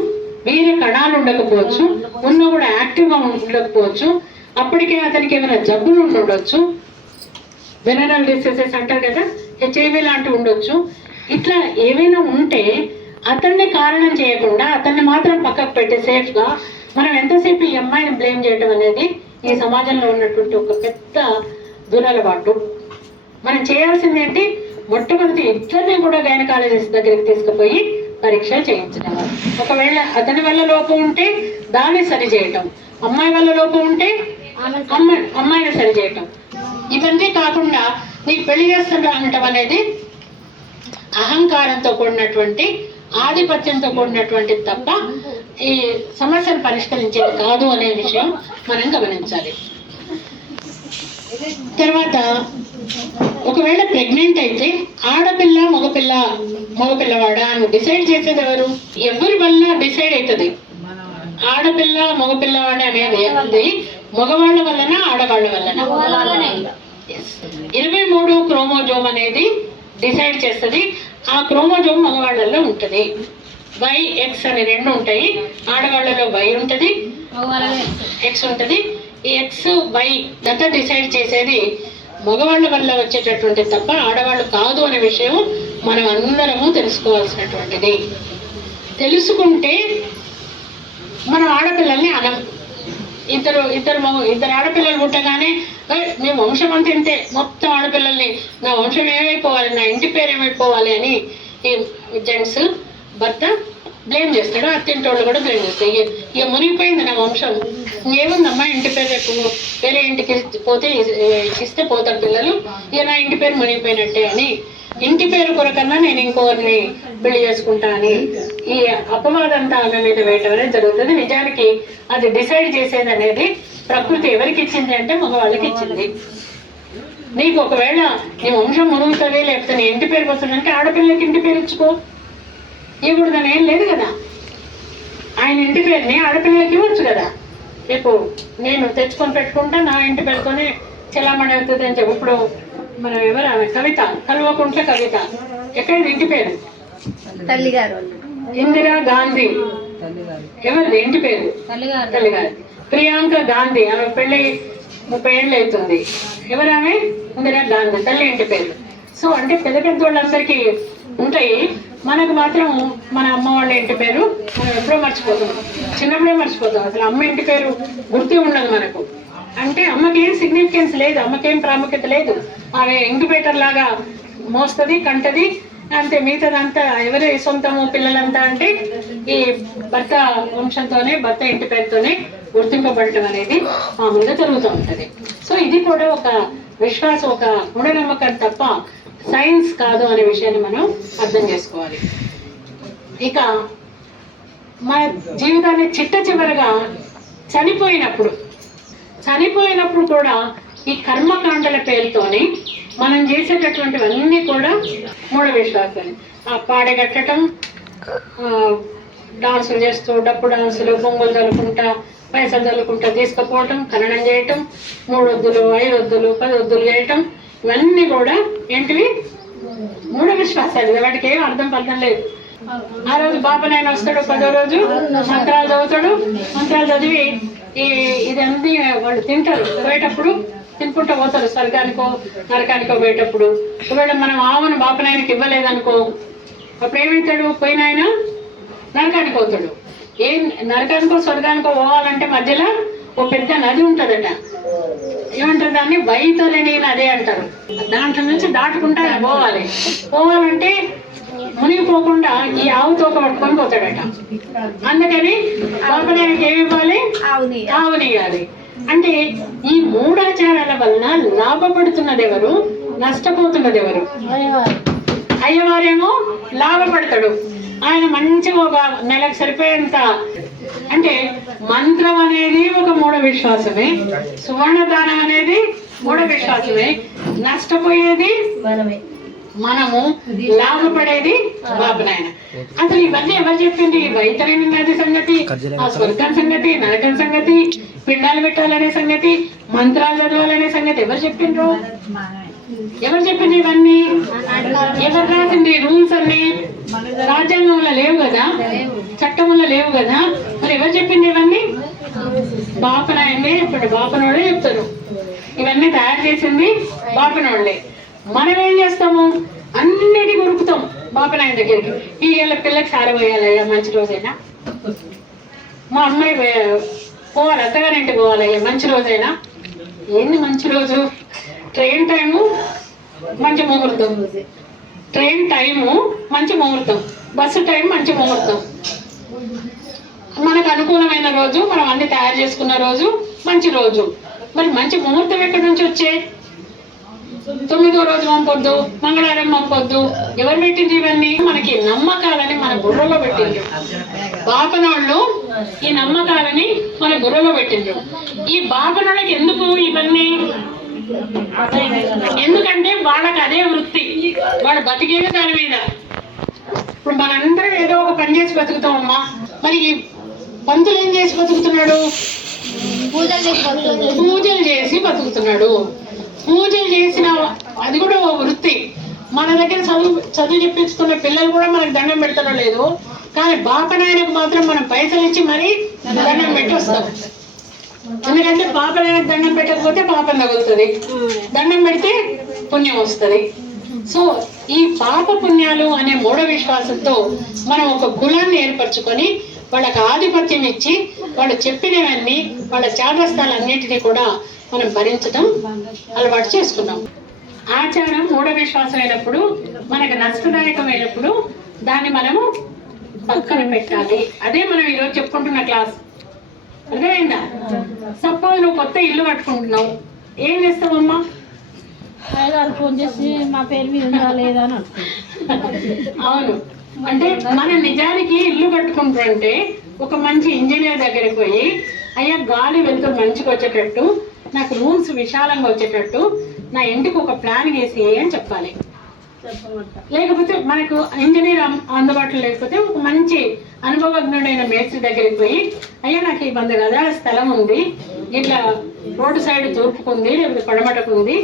వేరే కణాలు ఉండకపోవచ్చు, ఉన్న కూడా యాక్టివ్గా ఉండకపోవచ్చు, అప్పటికే అతనికి ఏమైనా జబ్బులు ఉండొచ్చు, వెనరల్ డిసీజెస్ అంటారు కదా, HIV లాంటివి ఉండొచ్చు. ఇట్లా ఏమైనా ఉంటే అతన్ని కారణం చేయకుండా అతన్ని మాత్రం పక్కకు పెట్టి సేఫ్గా మనం ఎంతసేపు ఈ అమ్మాయిని బ్లేమ్ చేయడం అనేది ఈ సమాజంలో ఉన్నటువంటి ఒక పెద్ద దురలవాటు. మనం చేయాల్సింది ఏంటి? మొట్టమొదటి ఇద్దరిని కూడా గైనకాలజిస్ట్ దగ్గరికి తీసుకుపోయి పరీక్ష చేయించడం. ఒకవేళ అతని వల్ల లోపం ఉంటే దాన్ని సరి చేయటం, అమ్మాయి వల్ల లోపం ఉంటే అమ్మాయిని సరి చేయటం. ఇవన్నీ కాకుండా నీకు పెళ్లి చేస్తుండటం అనేది అహంకారంతో కూడినటువంటి, ఆధిపత్యంతో కూడినటువంటి తప్ప ఈ సమస్యను పరిష్కరించేది కాదు అనే విషయం మనం గమనించాలి. తర్వాత ఒకవేళ ప్రెగ్నెంట్ అయితే ఆడపిల్ల మగపిల్లవాడా అని డిసైడ్ చేసేది ఎవరు? ఎవరి వల్ల డిసైడ్ అవుతుంది? ఆడపిల్ల మగపిల్లవాడు అనేది మగవాళ్ళ వలన ఆడవాళ్ళ వలన? 23 క్రోమోజోమ్ అనేది డిసైడ్ చేస్తుంది. ఆ క్రోమోజోమ్ మగవాళ్ళలో ఉంటుంది. వై ఎక్స్ అని 2 ఉంటాయి. ఆడవాళ్ళలో వై ఉంటుంది, ఎక్స్ ఉంటుంది. ఈ ఎక్స్ వై గత డిసైడ్ చేసేది మగవాళ్ళ వల్ల వచ్చేటటువంటి తప్ప ఆడవాళ్ళు కాదు అనే విషయం మనం అందరము తెలుసుకోవాల్సినటువంటిది. తెలుసుకుంటే మనం ఆడపిల్లల్ని అనం. ఇద్దరు ఆడపిల్లలు పుట్టగానే మీ వంశం అంత ఇంతే, మొత్తం ఆడపిల్లల్ని నా వంశం ఏమైపోవాలి, నా ఇంటి పేరు ఏమైపోవాలి అని ఈ జెంట్స్ భర్త బ్లేమ్ చేస్తాడు. అత్తింటోళ్ళు కూడా బ్లేమ్ చేస్తాడు. ఇక మునిగిపోయింది నా వంశం, ఏముందమ్మా ఇంటి పేరు ఎక్కువ, వేరే ఇంటికి పోతే ఇస్తే పోతారు పిల్లలు, ఇక నా ఇంటి పేరు మునిగిపోయినట్టే అని ఇంటి పేరు కొరకన్నా నేను ఇంకొకరిని పెళ్లి చేసుకుంటా అని ఈ అపవాదంతా ఆమె మీద వేయటం అనేది జరుగుతుంది. నిజానికి అది డిసైడ్ చేసేది అనేది ప్రకృతి ఎవరికి ఇచ్చింది అంటే మగవాళ్ళకి ఇచ్చింది. నీకు ఒకవేళ నీ వంశం మునుగుతుంది లేకపోతే నీ ఇంటి పేరుకి వస్తుందంటే ఆడపిల్లకి ఇంటి పేరు ఇచ్చుకో, ఇవ్వకూడదని ఏం లేదు కదా. ఆయన ఇంటి పేరుని ఆడపిల్లలకి ఇవ్వచ్చు కదా. రేపు నేను తెచ్చుకొని పెట్టుకుంటా నా ఇంటి పేరుతోనే చెలామణి అవుతుంది అని చెప్పి. ఇప్పుడు మనం ఎవరు ఆమె కవిత, కల్వకుంట్ల కవిత, ఎక్కడ ఇంటి పేరు? తల్లిగారు. ఇందిరా గాంధీ ఎవరిది ఇంటి పేరు? తల్లిగారు. ప్రియాంక గాంధీ, ఆమె పెళ్ళి 30 ఏళ్ళు అవుతుంది. ఎవరు ఆమె? ఇందిరా గాంధీ, తల్లి ఇంటి పేరు. సో అంటే పెద్ద పెద్ద వాళ్ళందరికీ ఉంటాయి, మనకు మాత్రం మన అమ్మ వాళ్ళ ఇంటి పేరు మనం ఎప్పుడో మర్చిపోతాం, చిన్నప్పుడే మర్చిపోతాం. అసలు అమ్మ ఇంటి పేరు గుర్తు ఉండదు మనకు. అంటే అమ్మకి ఏం సిగ్నిఫికెన్స్ లేదు, అమ్మకేం ప్రాముఖ్యత లేదు. ఆమె ఇంక్యుబేటర్ లాగా మోస్తుంది, కంటది, అంతే. మిగతాదంతా ఎవరి సొంతము పిల్లలంతా అంటే ఈ భర్త వంశంతోనే, భర్త ఇంటి పేరుతోనే గుర్తింపబడటం అనేది మామూలుగా జరుగుతూ ఉంటుంది. సో ఇది కూడా ఒక విశ్వాసం, ఒక మూఢనమ్మకం తప్ప సైన్స్ కాదు అనే విషయాన్ని మనం అర్థం చేసుకోవాలి. ఇక మన జీవితాన్ని చిట్ట చివరగా చనిపోయినప్పుడు కూడా ఈ కర్మకాండల పేరుతోని మనం చేసేటటువంటివన్నీ కూడా మూఢ విశ్వాసాలు. ఆ పాడగట్టడం, డాన్సులు చేస్తూ, డప్పు డాన్సులు, బొంగులు చల్లుకుంటా, పైసలు చల్లుకుంటా తీసుకుపోవటం, ఖననం చేయటం, 3 వద్దులు 5 వద్దులు 10 వద్దులు చేయటం, ఇవన్నీ కూడా ఏంటివి? మూఢ విశ్వాసాలు. వాటికి ఏం అర్థం పర్థం లేదు. ఆ రోజు బాపనాయన వస్తాడు, 10వ రోజు మంత్రాలు చదువుతాడు. మంత్రాలు చదివి ఇదన్నీ వాళ్ళు తింటారు. పోయేటప్పుడు తినుకుంటూ పోతారు, స్వర్గానికో నరకానికో పోయేటప్పుడు. ఒకవేళ మనం ఆవును బాపనాయనకి ఇవ్వలేదనుకో, అప్పుడు ఏమవుతాడు? పోయిన ఆయన నరకానికి పోతాడు. ఏం నరకానికో స్వర్గానికో పోవాలంటే మధ్యలో ఒక పెద్ద నది ఉంటుందట. ఏమంటారు దాన్ని? వైతరణి నది అంటారు. దాంట్లో నుంచి దాటుకుంటా పోవాలంటే మునిగిపోకుండా ఈ ఆవుతో పట్టుకొని పోతాడట. అందుకని బాపనాయనకి ఏమి ఇవ్వాలి? ఆవునియాలి. అంటే ఈ మూఢాచారాల వలన లాభపడుతున్నది ఎవరు, నష్టపోతున్నది ఎవరు? అయ్యవారేమో లాభపడతాడు. ఆయన మంచిగా ఒక నెలకు సరిపోయేంత, అంటే మంత్రం అనేది ఒక మూఢ విశ్వాసమే, సువర్ణదానం అనేది మూఢ విశ్వాసమే, నష్టపోయేది మనము, లాభపడేది బాపనాయన. అసలు ఇవన్నీ ఎవరు చెప్పింది? వైతరణి నది సంగతి, ఆ స్వర్గం సంగతి, నరకం సంగతి, పిండాలు పెట్టాలనే సంగతి, మంత్రాలు చదవాలనే సంగతి ఎవరు చెప్పిండ్రు? ఎవరు చెప్పింది ఇవన్నీ? ఎవరు రాసింది? రూల్స్ అన్ని రాజ్యాంగంలో లేవు కదా, చట్టంలో లేవు కదా, మరి ఎవరు చెప్పింది ఇవన్నీ? బాపనాయనే. ఇప్పుడు బాపనోళ్ళే చెప్తారు, ఇవన్నీ తయారు చేసింది బాపనోళ్ళే. మనం ఏం చేస్తాము? అన్నిటికీ ఉరుకుతాం బాపనాయన దగ్గరికి. ఈ పిల్లకి సార పోయాలయ్యా, మంచి రోజైనా. మా అమ్మాయి పోవాలి, అత్తగారింటికి పోవాలయ్యా, మంచి రోజైనా. ఏంది మంచి రోజు? ట్రైన్ టైము మంచి ముహూర్తం, ట్రైన్ టైము మంచి ముహూర్తం, బస్సు టైం మంచి ముహూర్తం, మనకు అనుకూలమైన రోజు, మనం అన్ని తయారు చేసుకున్న రోజు మంచి రోజు. మరి మంచి ముహూర్తం ఎక్కడి నుంచి వచ్చే? 9వ రోజు పంపొద్దు, మంగళవారం పంపొద్దు. ఎవరు పెట్టిండ్రు ఇవన్నీ? మనకి నమ్మకాలని మన బుర్రలో పెట్టిండ్రు. బాపనోళ్ళు ఈ నమ్మకాలని మన బుర్రలో పెట్టిండ్రు. ఈ బాపనోళ్ళకి ఎందుకు ఇవన్నీ? ఎందుకంటే వాళ్ళకి అదే వృత్తి, వాడు బతికేది దాని మీద. ఇప్పుడు మనందరం ఏదో ఒక పని చేసి బతుకుతామమ్మా. మరి ఈ పంతులు ఏం చేసి బతుకుతున్నాడు? పూజలు చేసి బతుకుతున్నాడు. పూజలు చేసిన అది కూడా ఓ వృత్తి. మన దగ్గర చదువు చెప్పించుకున్న పిల్లలు కూడా మనకు దండం పెడతారో లేదు, కానీ బాపనాయనకు మాత్రం మనం పైసలు ఇచ్చి మరీ దండం పెట్టి వస్తాం. ఎందుకంటే బాపనాయనకు దండం పెట్టకపోతే పాపం తగులుతుంది, దండం పెడితే పుణ్యం వస్తుంది. సో ఈ పాప పుణ్యాలు అనే మూఢ విశ్వాసంతో మనం ఒక కులాన్ని ఏర్పరచుకొని వాళ్ళకి ఆధిపత్యం ఇచ్చి వాళ్ళు చెప్పినవన్నీ వాళ్ళ చాదస్తాలన్నిటినీ కూడా మనం భరించడం అలవాటు చేసుకున్నాం. ఆచారం మూఢ విశ్వాసం అయినప్పుడు, మనకు నష్టదాయకమైనప్పుడు దాన్ని మనము పక్కన పెట్టాలి. అదే మనం ఈరోజు చెప్పుకుంటున్న క్లాస్. అర్థమైందా? సపోజ్ నువ్వు కొత్త ఇల్లు కట్టుకుంటున్నావు, ఏం చేస్తావమ్మా? ఫోన్ చేసి మా పేరు మీద ఉందా లేదా అని అవును, అంటే మన నిజానికి ఇల్లు కట్టుకుంటారంటే ఒక మంచి ఇంజనీర్ దగ్గరికి పోయి, అయ్యా గాలి వెళ్తూ మంచిగా వచ్చేటట్టు, నాకు రూమ్స్ విశాలంగా వచ్చేటట్టు నా ఇంటికి ఒక ప్లాన్ వేసి అని చెప్పాలి. లేకపోతే మనకు ఇంజనీర్ అందుబాటులో లేకపోతే ఒక మంచి అనుభవజ్ఞుడైన మేస్త్రి దగ్గరికి పోయి, అయ్యా నాకు ఈ 100 గజాల స్థలం ఉంది, ఇట్లా రోడ్డు సైడ్ తూర్పుకుంది లేకపోతే పడమటకుంది,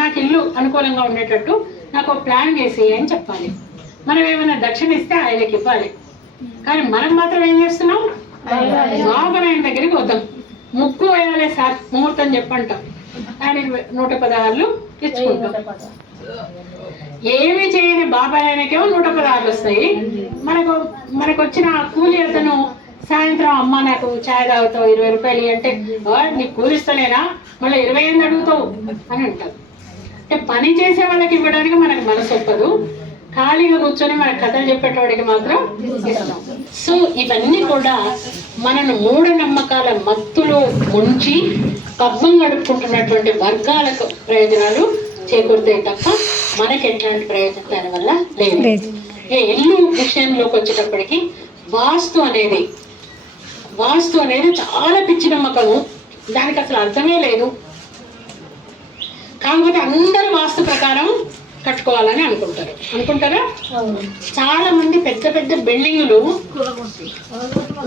నాకు ఇల్లు అనుకూలంగా ఉండేటట్టు నాకు ఒక ప్లాన్ వేసి అని చెప్పాలి. మనం ఏమైనా దక్షిణ ఇస్తే ఆయనకి ఇవ్వాలి. కానీ మనం మాత్రం ఏం చేస్తున్నాం? బాబనాయన దగ్గరికి వద్దాం, ముక్కు వేయాలి సార్, ముహూర్తం చెప్పంటాం, ఆయన 116 తెచ్చుకుంటాం. ఏమి చేయని బాబాయనకేమో 116 వస్తాయి. మనకు వచ్చిన కూలి అతను సాయంత్రం, అమ్మ నాకు ఛాయ్ తాగుతావు 20 రూపాయలు అంటే, నీకు కూలిస్తలేనా మళ్ళీ 28 అడుగుతావు అని అంటారు. అంటే పని చేసే వాళ్ళకి ఇవ్వడానికి మనకు మనసు ఒప్పదు, ఖాళీగా కూర్చొని మనకు కథలు చెప్పేటవాడికి మాత్రం ఇస్తాం. సో ఇవన్నీ కూడా మనను మూఢనమ్మకాల మత్తులో ముంచి పబ్బం గడుపుకుంటున్నటువంటి వర్గాలకు ప్రయోజనాలు చేకూరుతాయి తప్ప మనకి ఎట్లాంటి ప్రయోజనం దానివల్ల లేదు. ఇల్లు విషయంలోకి వచ్చేటప్పటికి వాస్తు అనేది చాలా పిచ్చి నమ్మకము, దానికి అసలు అర్థమే లేదు. కాకపోతే అందరూ వాస్తు ప్రకారం కట్టుకోవాలని అనుకుంటారా? చాలా మంది పెద్ద పెద్ద బిల్డింగులు,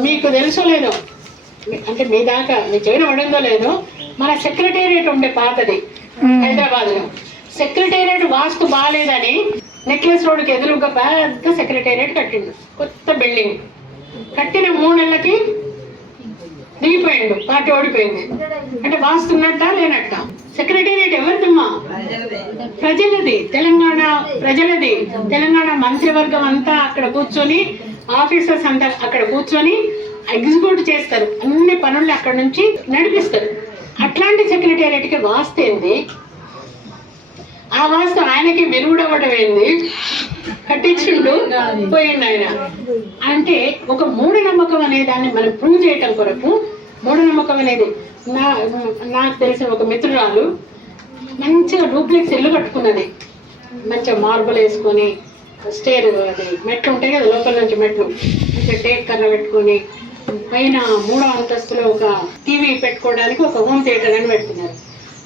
మీకు తెలుసో లేదో, అంటే మీ దాకా మీ చెవిన పడిందో లేదో, మన సెక్రటేరియట్ ఉండే పాతది హైదరాబాద్ లో, సెక్రటేరియట్ వాస్తు బాగాలేదని నెక్లెస్ రోడ్డుకి ఎదురుగా పెద్ద సెక్రటేరియట్ కట్టిండు, కొత్త బిల్డింగ్. కట్టిన 3 నెలలకి దిగిపోయిండు, పార్టీ ఓడిపోయింది. అంటే వాస్తు ఉన్నట్ట లేనట్ట? సెక్రటేరియట్ ఎవరిదమ్మా? ప్రజలది, తెలంగాణ ప్రజలది. తెలంగాణ మంత్రివర్గం అంతా అక్కడ కూర్చొని, ఆఫీసర్స్ అంతా అక్కడ కూర్చొని ఎగ్జిక్యూట్ చేస్తారు, అన్ని పనులు అక్కడ నుంచి నడిపిస్తారు. అట్లాంటి సెక్రటేరియట్కి వాస్తు ఏంది? ఆ వాస్తు ఆయనకి విరుగుడవ్వడం ఏంది? కట్టించుండు పోయిండు ఆయన. అంటే ఒక మూఢనమ్మకం అనే దాన్ని మనం ప్రూవ్ చేయటం కొరకు, మూఢనమ్మకం అనేది నాకు తెలిసిన ఒక మిత్రురాలు మంచిగా డూప్లెక్స్ ఇల్లు కట్టుకున్నది, మంచిగా మార్బుల్ వేసుకొని, స్టేర్ అది మెట్లు ఉంటాయి కదా లోపల నుంచి మెట్లు, మంచిగా టేక్ కర్ర పెట్టుకొని, పైన 3వ అంతస్తులో ఒక టీవీ పెట్టుకోవడానికి ఒక హోమ్ థియేటర్ అని పెట్టుకున్నారు.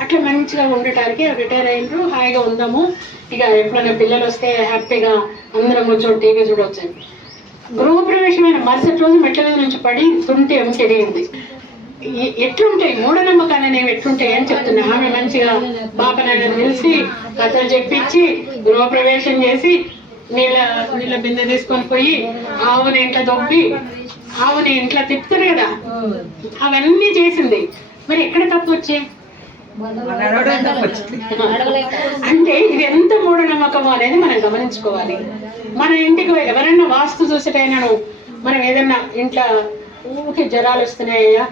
అట్లా మంచిగా ఉండటానికి రిటైర్ అయినరు, హాయిగా ఉందాము, ఇక ఎప్పుడైనా పిల్లలు వస్తే హ్యాపీగా అందరం కూర్చొని టీవీ చూడవచ్చు. గృహప్రవేశమైన మరుసటి రోజు మెట్ల మీద నుంచి పడి తుంటి తిరిగింది. ఎట్లుంటాయి మూఢనమ్మకాలు అనేవి, ఎట్లుంటాయి అని చెప్తున్నా. ఆమె మంచిగా బాపనాయనని పిలిచి కథలు చెప్పించి గృహప్రవేశం చేసి నీళ్ళ బిందె తీసుకొని పోయి ఆవుని ఇంట్లో దొబ్బి ఆవుని ఇంట్లో తిప్పుతారు కదా, అవన్నీ చేసింది. మరి ఎక్కడ తప్పు వచ్చాయి? అంటే ఇది ఎంత మూఢనమ్మకం అనేది మనం గమనించుకోవాలి. మన ఇంటికి ఎవరైనా వాస్తు చూసేటైనా మనం ఏదన్నా ఇంట్లో ఊరికి జ్వరాలు వస్తున్నాయ్యా,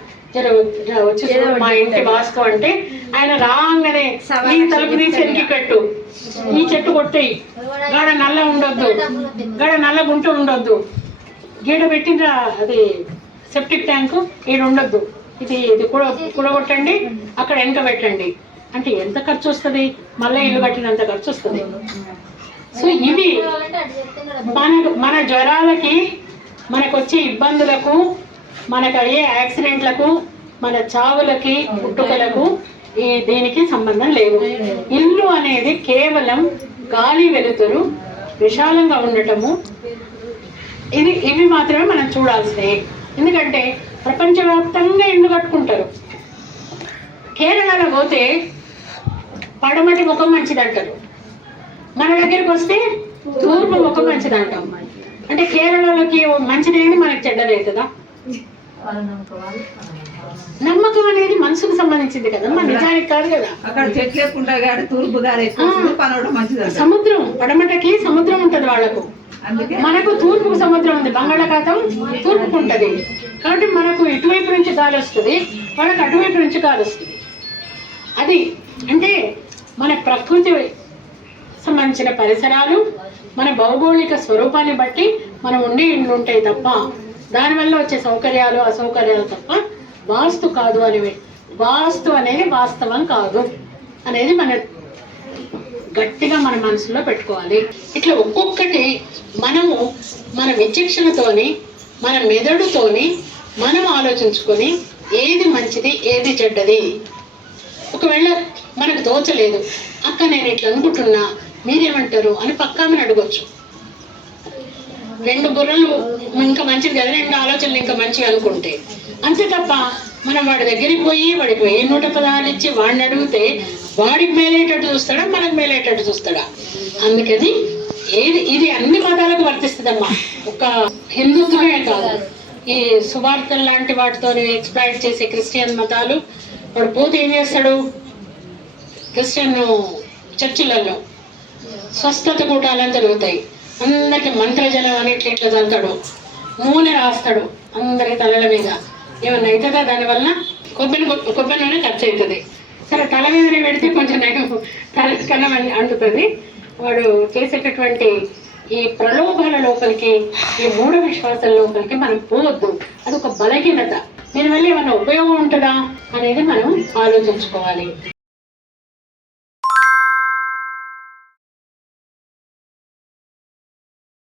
వచ్చి మా ఇంటి వాస్తు అంటే ఆయన రాగానే ఈ తలుపు తీసి వెనక్కి కట్టు, ఈ చెట్టు కొట్టేయి, గాడ నల్ల ఉండొద్దు, గాడ నల్ల గుంట ఉండొద్దు, గీడ పెట్టిన అది సెప్టిక్ ట్యాంకు ఈడ ఉండొద్దు, ఇది కూడగొట్టండి, అక్కడ వెనక పెట్టండి, అంటే ఎంత ఖర్చు వస్తుంది? మళ్ళీ ఇల్లు కట్టినంత ఖర్చు వస్తుంది. సో ఇవి మన జ్వరాలకి, మనకు వచ్చే ఇబ్బందులకు, మనకు అయ్యే యాక్సిడెంట్లకు, మన చావులకి, పుట్టుకలకు దీనికి సంబంధం లేదు. ఇల్లు అనేది కేవలం గాలి, వెలుతురు, విశాలంగా ఉండటము, ఇవి మాత్రమే మనం చూడాల్సినవి. ఎందుకంటే ప్రపంచవ్యాప్తంగా ఇల్లు కట్టుకుంటారు. కేరళలో పోతే పడమటి ముఖం మంచిది అంటారు, మన దగ్గరికి వస్తే తూర్పు ముఖం మంచిది అంటాం. అంటే కేరళలోకి మంచిదేది మనకి చెడ్డదవుతుందా? నమ్మకం అనేది మనసుకు సంబంధించింది కదా, మన నిజానికి కాదు కదా. అక్కడ చెట్లు లేకుండా కానీ తూర్పు గాలి పనవడం మంచిది. సముద్రం పడమటకి సముద్రం ఉంటది వాళ్ళకు, మనకు తూర్పుకు సముద్రం ఉంది, బంగాళాఖాతం తూర్పుకు ఉంటది. కాబట్టి మనకు ఇటువైపు నుంచి గాలి వస్తుంది, వాళ్ళకి అటువైపు నుంచి గాలి వస్తుంది. అది అంటే మన ప్రకృతి సంబంధించిన పరిసరాలు, మన భౌగోళిక స్వరూపాన్ని బట్టి మనం ఉండే ఇండ్లు ఉంటాయి తప్ప, దానివల్ల వచ్చే సౌకర్యాలు అసౌకర్యాలు తప్ప వాస్తు కాదు అనేవి. వాస్తు అనేది వాస్తవం కాదు అనేది మన గట్టిగా మన మనసులో పెట్టుకోవాలి. ఇట్లా ఒక్కొక్కటి మనము మన విచక్షణతోని, మన మెదడుతోని మనం ఆలోచించుకొని ఏది మంచిది ఏది చెడ్డది. ఒకవేళ మనకు తోచలేదు, అక్క నేను ఇట్లా అనుకుంటున్నా మీరేమంటారు అని పక్కామని అడగొచ్చు. 2 బుర్రలు ఇంకా మంచిది కదా, 2 ఆలోచనలు ఇంకా మంచిగా అనుకుంటే అంతే తప్ప మనం వాడి దగ్గరికి పోయి వాడికి 116 ఇచ్చి వాడిని అడిగితే వాడికి మేలేటట్టు చూస్తాడా, మనకు మేలేటట్టు చూస్తాడా? అందుకని ఇది అన్ని మతాలకు వర్తిస్తుందమ్మా, ఒక హిందుత్వమే కాదు. ఈ సువార్తలు లాంటి వాటితో ఎక్స్ప్లాయిట్ చేసే క్రిస్టియన్ మతాలు, వాడు పోతే ఏం చేస్తాడు? క్రిస్టియన్ చర్చిలలో స్వస్థత కూటాలని జరుగుతాయి, అందరికి మంత్రజలం అని ఇట్లా చదువుతాడు, నూనె రాస్తాడు అందరి తలల మీద. ఏమన్నా అవుతుందా దానివల్ల? కొబ్బరి నూనె ఖర్చు అవుతుంది. సరే తల మీదనే పెడితే కొంచెం తల కన్నా అంటుతుంది. వాడు చేసేటటువంటి ఈ ప్రలోభాల లోపలికి, ఈ మూఢ విశ్వాసాల లోపలికి మనం పోవద్దు. అది ఒక బలహీనత. దీనివల్ల ఏమైనా ఉపయోగం ఉంటుందా అనేది మనం ఆలోచించుకోవాలి.